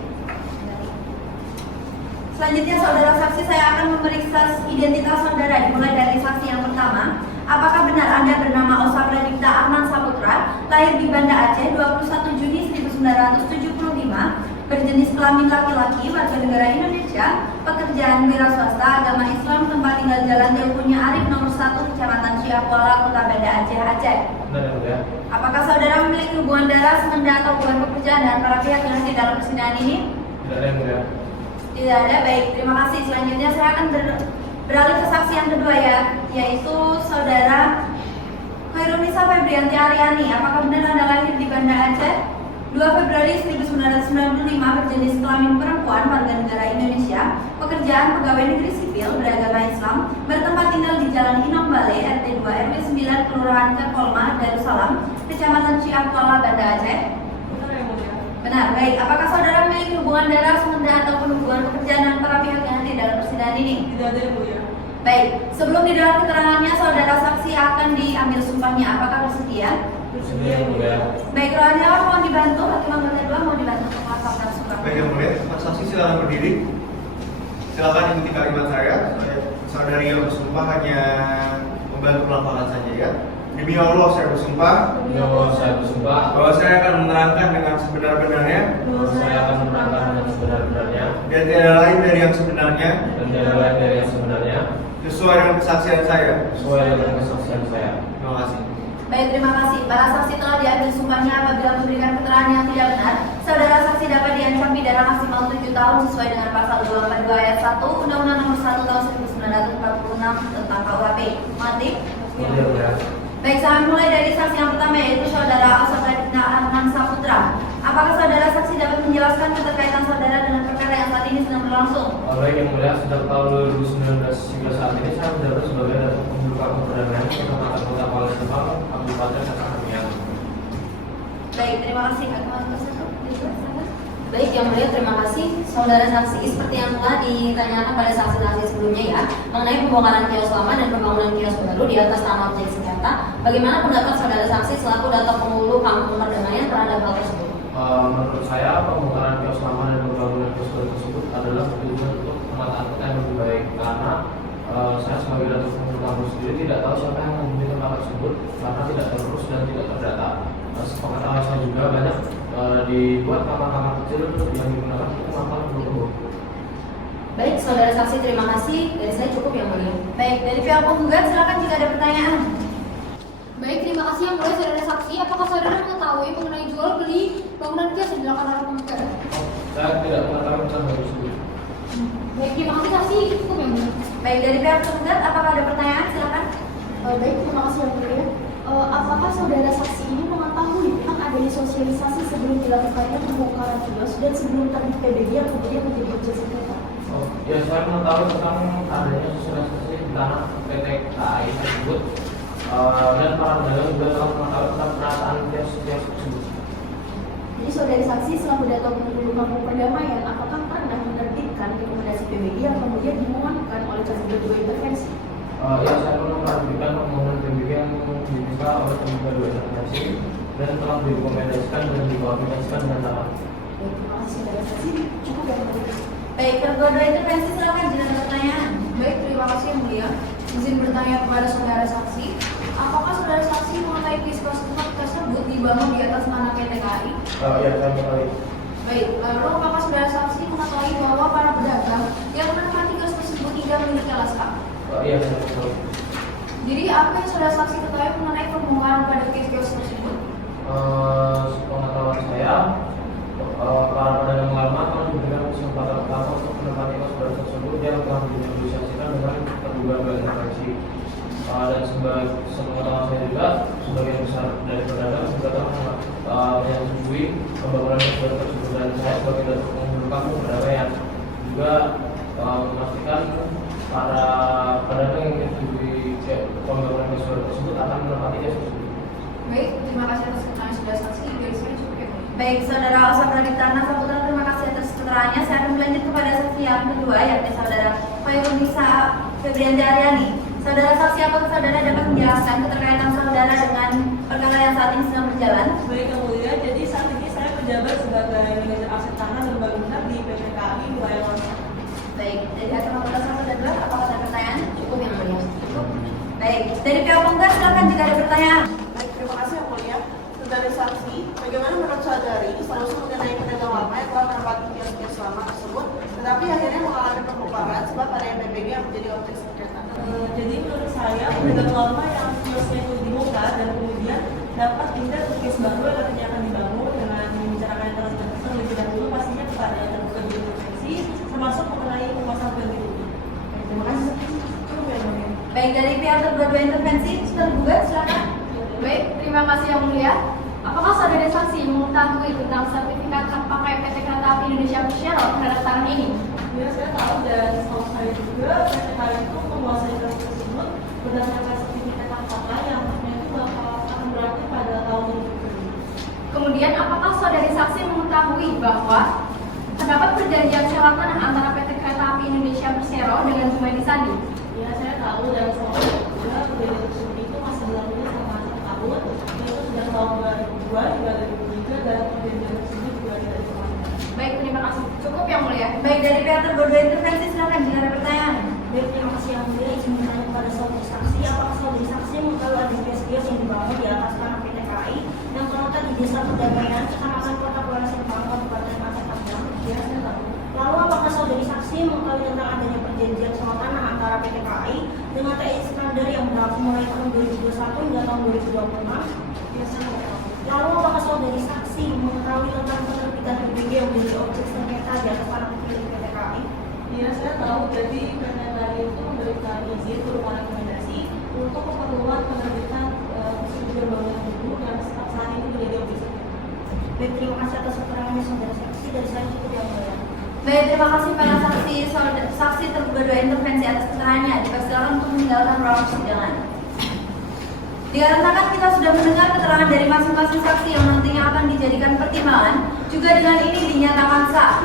Selanjutnya saudara saksi, saya akan memeriksa identitas saudara dimulai dari saksi yang pertama. Apakah benar Anda bernama Osra Pradita Arman Saputra, lahir di Banda Aceh 21 Juni 1975, berjenis kelamin laki-laki, warga negara Indonesia, pekerjaan wira swasta, agama Islam, tempat tinggal Jalan Teukunya Arif nomor 1, Kecamatan Ciakuala, Kota Banda Aceh, Aceh. Apakah saudara memiliki hubungan darah, semenda atau hubungan pekerjaan dengan para pihak yang hadir dalam persidangan ini? Tidak ada. Baik, terima kasih. Selanjutnya saya akan beralih ke saksi yang kedua yaitu Saudara Hoirul Nisa Febrianti Aryani. Apakah benar Anda lahir di Banda Aceh 2 Februari 1995, berjenis kelamin perempuan, warga negara Indonesia, pekerjaan pegawai negeri sipil, beragama Islam, bertempat tinggal di Jalan Inong Bale, RT 2 RW 9, Kelurahan Kerkolma, Darussalam, Kecamatan Ciakuala, Banda Aceh? Benar, baik. Apakah saudara memiliki hubungan darah, semenda ataupun hubungan pekerjaan dengan para pihak yang hadir dalam persidangan ini? Tidak ada yang mulia. Baik, sebelum didengar keterangannya, saudara saksi akan diambil sumpahnya. Apakah bersedia? Bersedia yang mulia. Baik, Rohani Awal mohon dibantu, Hakim Anggota kedua mohon dibantu untuk melaksanakan sumpah. Baik yang mulia, Pak saksi silakan berdiri. Silakan ikuti kalimat saya. Saudari yang bersumpah hanya membantu pelafalan saja ya. Demi Allah saya bersumpah. Demi Allah saya bersumpah Bahwa saya akan menerangkan dengan sebenar-benarnya. bahwa saya akan menerangkan dengan sebenar-benarnya Dan tiada lain dari yang sebenarnya. dan tiada lain dari yang sebenarnya Sesuai dengan kesaksian saya. sesuai dengan kesaksian saya. Terima kasih. Baik, terima kasih. Para saksi telah diambil sumpahnya. Apabila memberikan keterangan yang tidak benar, saudara saksi dapat diancam pidana maksimal 7 tahun sesuai dengan pasal 242 ayat 1 Undang-Undang Nomor 1 Tahun 1946 tentang KUHP. Mati. Baik, saya mulai dari saksi yang pertama yaitu Saudara Osra Pradita Arman Saputra. Apakah saudara saksi dapat menjelaskan keterkaitan saudara dengan perkara yang saat ini sedang berlangsung? Baik yang mulia, sejak tahun 2019 hingga saat ini saya menjabat sebagai Datuk Pembuka Perdamaian Kecamatan Kota Kuala Sempang, Kabupaten Kabupaten. Baik, terima kasih. Hakim Anggota satu. Baik, yang mulia, terima kasih. Saudara saksi, seperti yang telah ditanyakan pada saksi-saksi sebelumnya ya, mengenai pembongkaran kios lama dan pembangunan kios baru di atas tanah objek sengketa, bagaimana pendapat saudara saksi selaku Datuk Penghulu Kampung Perdamaian terhadap hal tersebut? Menurut saya, pembongkaran kios lama dan pembangunan kios baru tersebut adalah tujuan untuk penataan kota yang lebih baik, karena saya sebagai Datuk Penghulu Kampung sendiri tidak tahu siapa yang menghuni tempat tersebut karena tidak terurus dan tidak terdata. Sepengetahuan saya juga banyak dibuat kamar-kamar kecil yang digunakan untuk melakukan guru-guru. Baik, saudara saksi, terima kasih. Dari saya cukup yang mulia. Baik, dari pihak penggugat silakan jika ada pertanyaan. Baik, terima kasih yang mulia saudara saksi. Apakah saudara mengetahui mengenai jual beli bangunan kios yang dilakukan oleh pemuka? Saya tidak mengetahui tentang hal tersebut. Baik, terima kasih saksi. Cukup yang mulia. Baik, dari pihak penggugat apakah ada pertanyaan? Silakan. Baik, terima kasih yang mulia. Apakah saudara saksi ini mengetahui tentang adanya sosialisasi sebelum dilakukannya pembongkaran kios dan sebelum terbit PBG yang kemudian menjadi objek sengketa? Ya, saya mengetahui tentang adanya sosialisasi di tanah PT KAI tersebut, dan para pedagang juga telah mengetahui tentang penataan kios-kios tersebut. Jadi saudara saksi selaku Datuk Penghulu Kampung Perdamaian, apakah pernah menerbitkan rekomendasi PBG yang kemudian dimohonkan oleh tergugat dua intervensi? Ya, saya pernah menerbitkan permohonan PBG yang diminta oleh tergugat dua intervensi dan telah direkomendasikan dan dikoordinasikan dengan tanah. Baik, terima kasih saudara saksi. Cukup yang mulia. Baik, tergugat dua intervensi silakan jika ada pertanyaan. Baik, terima kasih yang mulia. Izin bertanya kepada saudara saksi, apakah saudara saksi mengetahui peristiwa tersebut dibangun di atas tanah PT KAI? Iya, saya mengetahui. Baik, lalu apakah saudara saksi mengetahui bahwa para pedagang yang menempati kios tersebut tidak memiliki alas kaki? Iya, saya mengetahui. Jadi apa yang saudara saksi ketahui mengenai pembongkaran pada kios tersebut? Sepengetahuan saya, para pedagang lama telah diberikan kesempatan pertama untuk menempati kios baru tersebut yang telah dinegosiasikan dengan terduga berintervensi. Dan sepengetahuan saya juga, sebagian besar dari pedagang juga telah menyetujui pembangunan kios baru tersebut, dan saya sebagai bentuk penghulukan perdamaian juga memastikan para pedagang yang menyetujui pembangunan kios baru tersebut akan menempati kios tersebut. Baik, terima kasih atas keterangan saudara saksi. Dari saya cukup ya. Baik, saudara Osama Ditana Saputra, terima kasih atas keterangannya. Saya akan lanjut kepada saksi yang kedua, yakni saudara Fairunisa Febrianti Aryani. Saudara saksi, apakah saudara dapat menjelaskan keterkaitan saudara dengan perkara yang saat ini sedang berjalan? Baik, Yang Mulia, jadi saat ini saya menjabat sebagai manajer aset tanah dan bangunan di PT KAI wilayah Lombok. Baik, dari hakim anggota 1 dan 2, apakah ada pertanyaan? Cukup yang mulia. Cukup. Baik, dari pihak penggugat silakan jika ada pertanyaan. Baik, terima kasih Yang Mulia. Saudara saksi, bagaimana menurut saudari solusi mengenai pedagang lama yang telah menempati kios-kios lama tersebut, tetapi akhirnya mengalami pembongkaran sebab ada MPBG yang menjadi objek sengketa? Jadi menurut saya, pedagang lama yang kiosnya itu dibongkar dan kemudian dapat pindah ke kios baru yang nantinya akan dibangun dengan membicarakan terlebih dahulu pastinya kepada terduga berintervensi, termasuk mengenai penguasaan ganti rugi. Terima kasih. Cukup ya, Mulia. Baik, dari pihak terduga intervensi, tergugat silakan. Baik, terima kasih Yang Mulia. Apakah saudara saksi mengetahui tentang sertifikat hak pakai PT Kereta Api Indonesia Persero terhadap tanah ini? Ya, saya tahu dan setahu saya juga PT KAI itu menguasai tanah tersebut berdasarkan sertifikat hak pakai yang haknya itu akan berarti pada tahun 2020. Kemudian, apakah saudara saksi mengetahui bahwa terdapat perjanjian sewa tanah antara PT Kereta Api Indonesia Persero dengan Jumaidi Sandi? Ya, saya tahu dan setahu saya juga perjanjian tersebut itu masih berlaku selama 1 tahun, yaitu sejak tahun 2002 hingga 2003, dan perjanjian tersebut juga tidak diperpanjang. Baik, terima kasih. Cukup Yang Mulia. Baik, dari pihak terduga intervensi silakan jika ada pertanyaan. Baik, terima kasih Yang Mulia. Izin bertanya kepada saudari saksi, apakah saudari saksi mengetahui ada kios-kios yang dibangun di atas tanah PT KAI yang terletak di Desa Perdamaian, Kecamatan Kota Kuala Simpang, Kabupaten Aceh Tamiang? Ya, saya tahu. Lalu apakah saudari saksi mengetahui tentang adanya perjanjian sewa tanah antara PT KAI dengan TI Iskandar yang berlangsung mulai tahun 2021 hingga tahun 2026? Ya, saya tahu. Lalu apakah saudari saksi mengetahui tentang penerbitan PBG yang menjadi objek sengketa di atas tanah milik PT KAI? Iya, saya tahu. Jadi PT KAI itu memberikan izin berupa rekomendasi untuk keperluan penerbitan prosedur bangunan dulu yang saat ini menjadi objek sengketa. Baik, terima kasih atas keterangannya saudara saksi. Dari saya cukup Yang Mulia. Baik, terima kasih para saksi terduga intervensi atas keterangannya. Dipersilakan untuk meninggalkan ruang persidangan. Dikarenakan kita sudah mendengar keterangan dari masing-masing saksi yang nantinya akan dijadikan pertimbangan, juga dengan ini dinyatakan sah.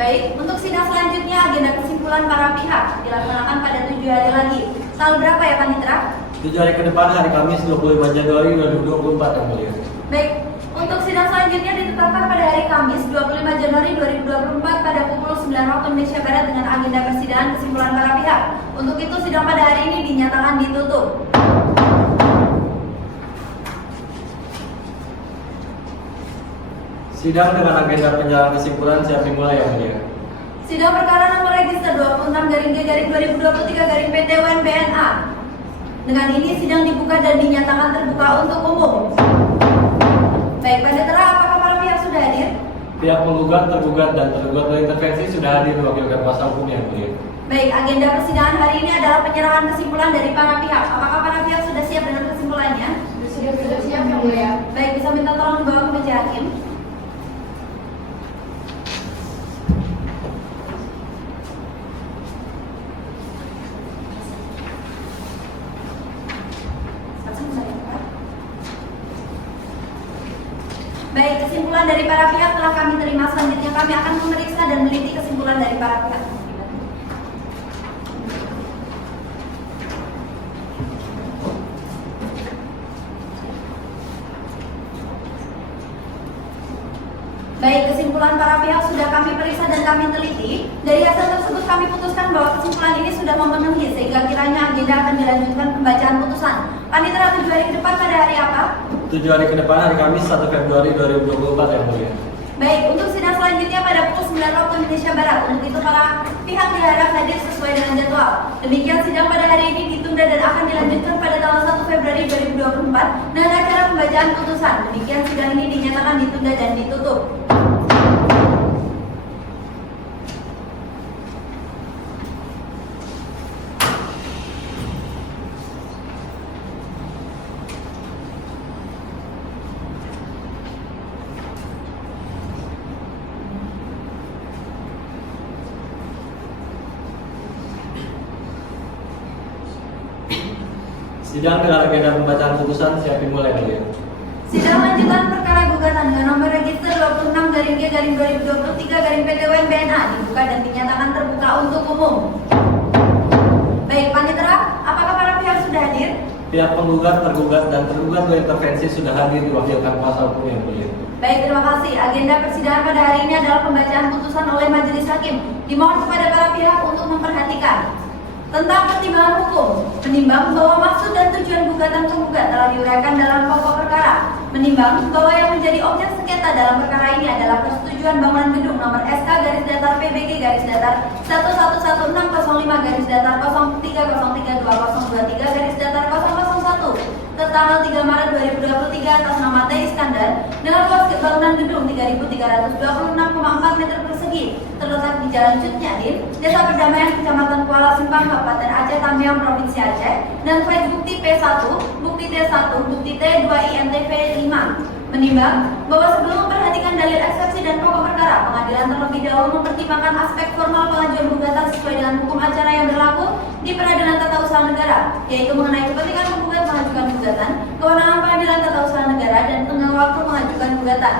Baik, untuk sidang selanjutnya agenda kesimpulan para pihak dilaksanakan pada 7 hari lagi. Tanggal berapa ya Panitra? 7 hari ke depan, hari Kamis 25 Januari 2024 Yang Mulia. Baik, untuk sidang selanjutnya ditetapkan pada hari Kamis 25 Januari 2024 pada pukul 9 waktu Indonesia Barat dengan agenda persidangan kesimpulan para pihak. Untuk itu sidang pada hari ini dinyatakan ditutup. Sidang dengan agenda penjelasan kesimpulan siap dimulai Yang Mulia. Sidang perkara nomor register 26-G-2023-PT UNBNA. Dengan ini sidang dibuka dan dinyatakan terbuka untuk umum. Baik, Panitera, apakah para pihak sudah hadir? Pihak penggugat, tergugat, dan tergugat berintervensi sudah hadir mewakilkan kuasa hukum Yang Mulia. Baik, agenda persidangan hari ini adalah penyerahan kesimpulan dari para pihak. Apakah para pihak sudah siap dengan kesimpulannya? Sudah siap Yang Mulia. Baik, bisa minta tolong dibawa ke meja hakim. Baik, kesimpulan dari para pihak telah kami terima. Selanjutnya kami akan memeriksa dan meneliti kesimpulan dari para pihak. Baik, kesimpulan para pihak sudah kami periksa dan kami teliti, dari hasil tersebut kami putuskan bahwa kesimpulan ini sudah memenuhi sehingga kiranya agenda akan dilanjutkan pembacaan putusan. Panitera 7 hari ke depan pada hari apa? 7 hari ke depan hari Kamis 1 Februari 2024 yang mulia. Baik, untuk sidang selanjutnya pada pukul 9 waktu Indonesia Barat. Untuk itu para pihak diharap hadir sesuai dengan jadwal. Demikian sidang pada hari ini ditunda dan akan dilanjutkan pada tanggal 1 Februari 2024 dengan acara pembacaan putusan. Demikian sidang ini dinyatakan ditunda dan ditutup. Sidang dengan agenda pembacaan putusan siap dimulai mulia. Sidang lanjutan perkara gugatan dengan nomor register 26/G/2023/PTWN BNA dibuka dan dinyatakan terbuka untuk umum. Baik, Panitera, apakah para pihak sudah hadir? Pihak penggugat, tergugat, dan tergugat berintervensi sudah hadir diwakilkan kuasa hukum yang mulia. Baik, terima kasih. Agenda persidangan pada hari ini adalah pembacaan putusan oleh majelis hakim. Dimohon kepada para pihak untuk memperhatikan. Tentang pertimbangan hukum, menimbang bahwa maksud dan tujuan gugatan penggugat telah diuraikan dalam pokok perkara. Menimbang bahwa yang menjadi objek sengketa dalam perkara ini adalah persetujuan bangunan gedung nomor SK-11/PBG-03106/03032023/001 tertanggal 3 Maret 2023 atas nama T. Iskandar dengan luas bangunan gedung 3.326,4 meter persegi terletak di Jalan Cut Nyadin, Desa Perdamaian, Kecamatan Kuala Simpang, Kabupaten Aceh Tamiang, Provinsi Aceh, dan file bukti P1, bukti T1, bukti T2 INTV 5. Menimbang bahwa sebelum memperhatikan dalil eksepsi dan pokok perkara, pengadilan terlebih dahulu mempertimbangkan aspek formal pengajuan gugatan sesuai dengan hukum acara yang berlaku di Peradilan Tata Usaha Negara, yaitu mengenai kepentingan penggugat mengajukan gugatan, kewenangan Pengadilan Tata Usaha Negara, dan tenggang waktu mengajukan gugatan.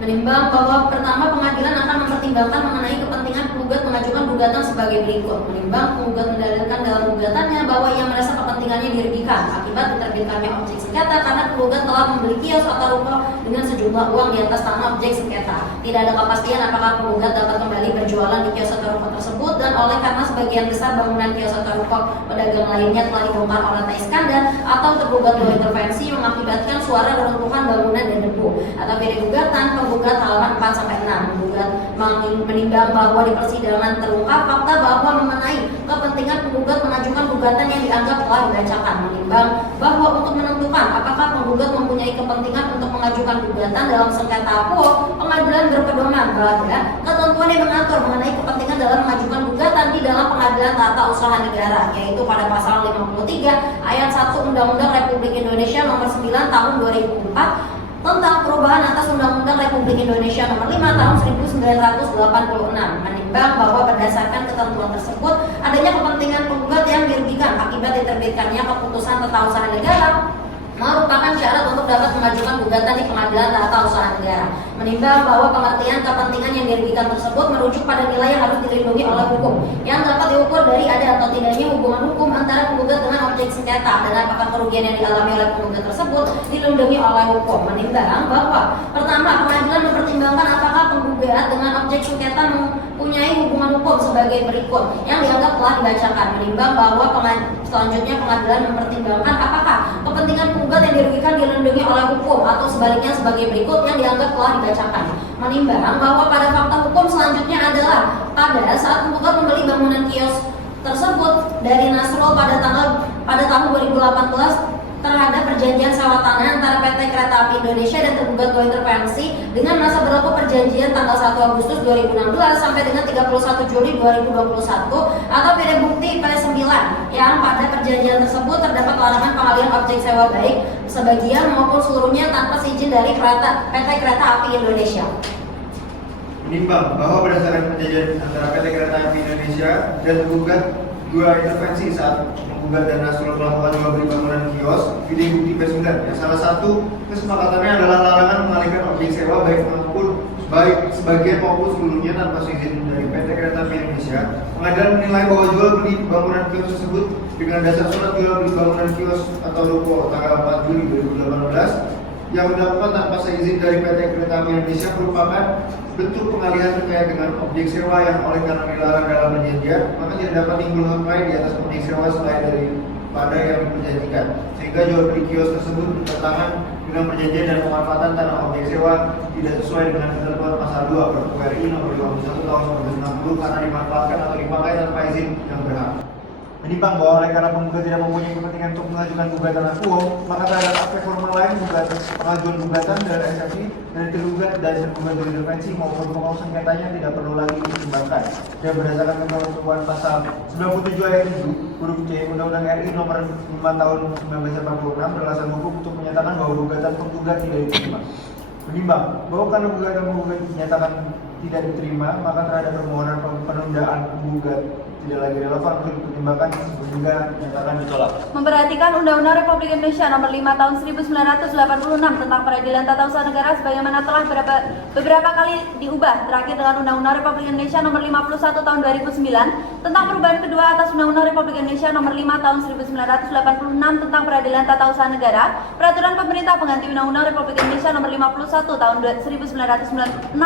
Menimbang bahwa pertama pengadilan akan mempertimbangkan mengenai kepentingan penggugat mengajukan gugatan sebagai berikut. Menimbang penggugat mendalilkan dalam gugatannya bahwa ia merasa kepentingannya dirugikan akibat diterbitkannya objek sengketa karena penggugat telah membeli kios atau ruko dengan sejumlah uang di atas nama objek sengketa. Tidak ada kepastian apakah penggugat dapat kembali berjualan di kios atau ruko tersebut, dan oleh karena sebagian besar bangunan kios atau ruko pedagang lainnya telah dibongkar oleh T. Iskandar atau tergugat berintervensi mengakibatkan suara reruntuhan bangunan dan debu. Atau beda gugatan, penggugat halaman 4-6 menggugat menimbang bahwa di persidangan terungkap fakta bahwa mengenai kepentingan penggugat mengajukan gugatan yang dianggap telah dibacakan. Menimbang bahwa untuk menentukan apakah penggugat mempunyai kepentingan untuk mengajukan gugatan dalam sengketa PUO, pengadilan berpedoman pada ketentuan yang mengatur mengenai kepentingan dalam mengajukan gugatan di dalam Pengadilan Tata Usaha Negara, yaitu pada pasal 53 ayat 1 Undang-Undang Republik Indonesia nomor 9 tahun 2004 tentang perubahan atas Undang-Undang Republik Indonesia nomor 5 tahun 1986. Menimbang bahwa berdasarkan ketentuan tersebut adanya kepentingan penggugat yang dirugikan akibat diterbitkannya keputusan Tata Usaha Negara merupakan syarat untuk dapat mengajukan gugatan di Pengadilan Tata Usaha Negara. Menimbang bahwa pengertian kepentingan yang dirugikan tersebut merujuk pada nilai yang harus dilindungi oleh hukum, yang dapat diukur dari ada atau tidaknya hubungan hukum antara penggugat dengan objek sengketa, dan apakah kerugian yang dialami oleh penggugat tersebut dilindungi oleh hukum. Menimbang bahwa pertama, pengadilan mempertimbangkan apakah penggugat dengan objek sengketa mempunyai hubungan hukum sebagai berikut yang dianggap telah dibacakan. Menimbang bahwa selanjutnya pengadilan mempertimbangkan apakah kepentingan penggugat yang dirugikan dilindungi oleh hukum, atau sebaliknya sebagai berikut yang dianggap telah dibacakan. Menimbang bahwa pada fakta hukum selanjutnya adalah pada saat penggugat membeli bangunan kios tersebut dari Nasrul pada tahun 2018 terhadap perjanjian sewa tanah antara PT Kereta Api Indonesia dan tergugat kointervensi dengan masa berlaku perjanjian tanggal 1 Agustus 2016 sampai dengan 31 Juli 2021, atau beda bukti P9 yang pada perjanjian tersebut terdapat larangan pengalihan objek sewa baik sebagian maupun seluruhnya tanpa izin dari PT Kereta Api Indonesia. Menimbang bahwa berdasarkan perjanjian antara PT Kereta Api Indonesia dan tergugat dua intervensi saat menggugat dan Nasrul melakukan jual beli bangunan kios, video bukti P9 yang salah satu kesepakatannya adalah larangan mengalihkan objek sewa baik sebagian maupun seluruhnya tanpa izin dari PT Kereta Api Indonesia. Pengadilan menilai bahwa jual beli bangunan kios tersebut dengan dasar surat jual beli bangunan kios atau ruko tanggal 4 Juli 2018 yang dilakukan tanpa seizin dari PT Kereta Api Indonesia merupakan bentuk pengalihan terkait dengan objek sewa yang oleh karena dilarang dalam perjanjian, maka tidak dapat timbul hak lain di atas objek sewa selain daripada yang diperjanjikan. Sehingga jual beli kios tersebut bertentangan dengan perjanjian dan pemanfaatan tanah objek sewa tidak sesuai dengan ketentuan pasal 2 Perpu RI nomor 51 tahun 1960 karena dimanfaatkan atau dipakai tanpa izin yang berhak. Menimbang bahwa oleh karena penggugat tidak mempunyai kepentingan untuk mengajukan gugatan akuo, maka terhadap aspek formal lain pengajuan gugatan dari eksepsi dari tergugat dan tergugat berintervensi maupun pokok sengketanya tidak perlu lagi dipertimbangkan. Dan berdasarkan ketentuan pasal 97 ayat 7 huruf C Undang-Undang RI nomor 5 tahun 1946 beralasan hukum untuk menyatakan bahwa gugatan penggugat tidak diterima. Menimbang bahwa karena gugatan penggugat dinyatakan tidak diterima, maka terhadap permohonan penundaan penggugat tidak lagi relevan untuk dipertimbangkan sehingga dinyatakan ditolak. Memperhatikan Undang-Undang Republik Indonesia Nomor 5 Tahun 1986 tentang Peradilan Tata Usaha Negara sebagaimana telah beberapa kali diubah, terakhir dengan Undang-Undang Republik Indonesia Nomor 51 Tahun 2009 tentang perubahan kedua atas Undang-Undang Republik Indonesia Nomor 5 Tahun 1986 tentang Peradilan Tata Usaha Negara, Peraturan Pemerintah pengganti Undang-Undang Republik Indonesia Nomor 51 Tahun 1960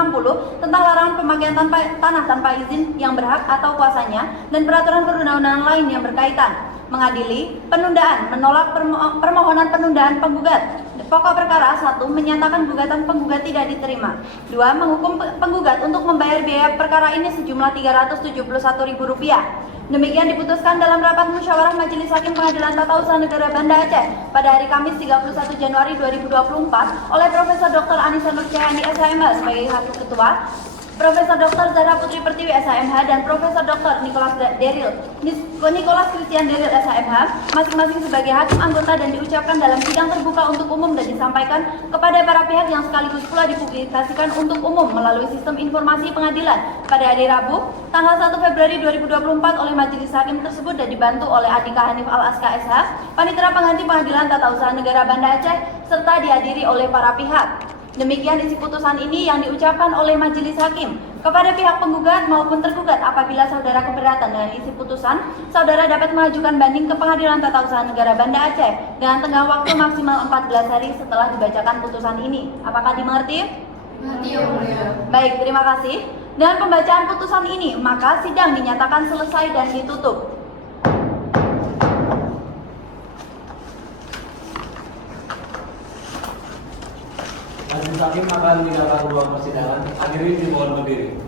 tentang larangan pemakaian tanah tanpa izin yang berhak atau kuasanya, dan peraturan perundang-undangan lain yang berkaitan. Mengadili penundaan, menolak permohonan penundaan penggugat. Pokok perkara 1 menyatakan gugatan penggugat tidak diterima. 2 menghukum penggugat untuk membayar biaya perkara ini sejumlah Rp371.000. Demikian diputuskan dalam rapat musyawarah Majelis Hakim Pengadilan Tata Usaha Negara Banda Aceh pada hari Kamis 31 Januari 2024 oleh Profesor Dr. Anissa Nurcayani SHMH sebagai Hakim Ketua, Profesor Dr. Zahra Putri Pertiwi SHMH dan Profesor Dr. Nicholas Christian Deril SHMH masing-masing sebagai hakim anggota, dan diucapkan dalam sidang terbuka untuk umum dan disampaikan kepada para pihak yang sekaligus pula dipublikasikan untuk umum melalui sistem informasi pengadilan pada hari Rabu tanggal 1 Februari 2024 oleh Majelis Hakim tersebut dan dibantu oleh Andika Hanif Al-Aska SH, Panitera Pengganti Pengadilan Tata Usaha Negara Banda Aceh, serta dihadiri oleh para pihak. Demikian isi putusan ini yang diucapkan oleh Majelis Hakim kepada pihak penggugat maupun tergugat. Apabila saudara keberatan dengan isi putusan, saudara dapat mengajukan banding ke Pengadilan Tata Usaha Negara Banda Aceh dengan tenggang waktu maksimal 14 hari setelah dibacakan putusan ini. Apakah dimengerti? Mengerti, Yang Mulia. Baik, terima kasih. Dengan pembacaan putusan ini, maka sidang dinyatakan selesai dan ditutup. Majelis Hakim akan meninggalkan ruang persidangan. Hadirin dimohon berdiri.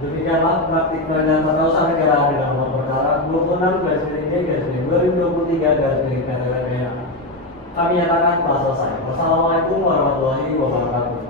Demikianlah praktik peradilan tata usaha negara dengan nomor perkara 26/2023/2023. Kami nyatakan telah selesai. Wassalamualaikum warahmatullahi wabarakatuh.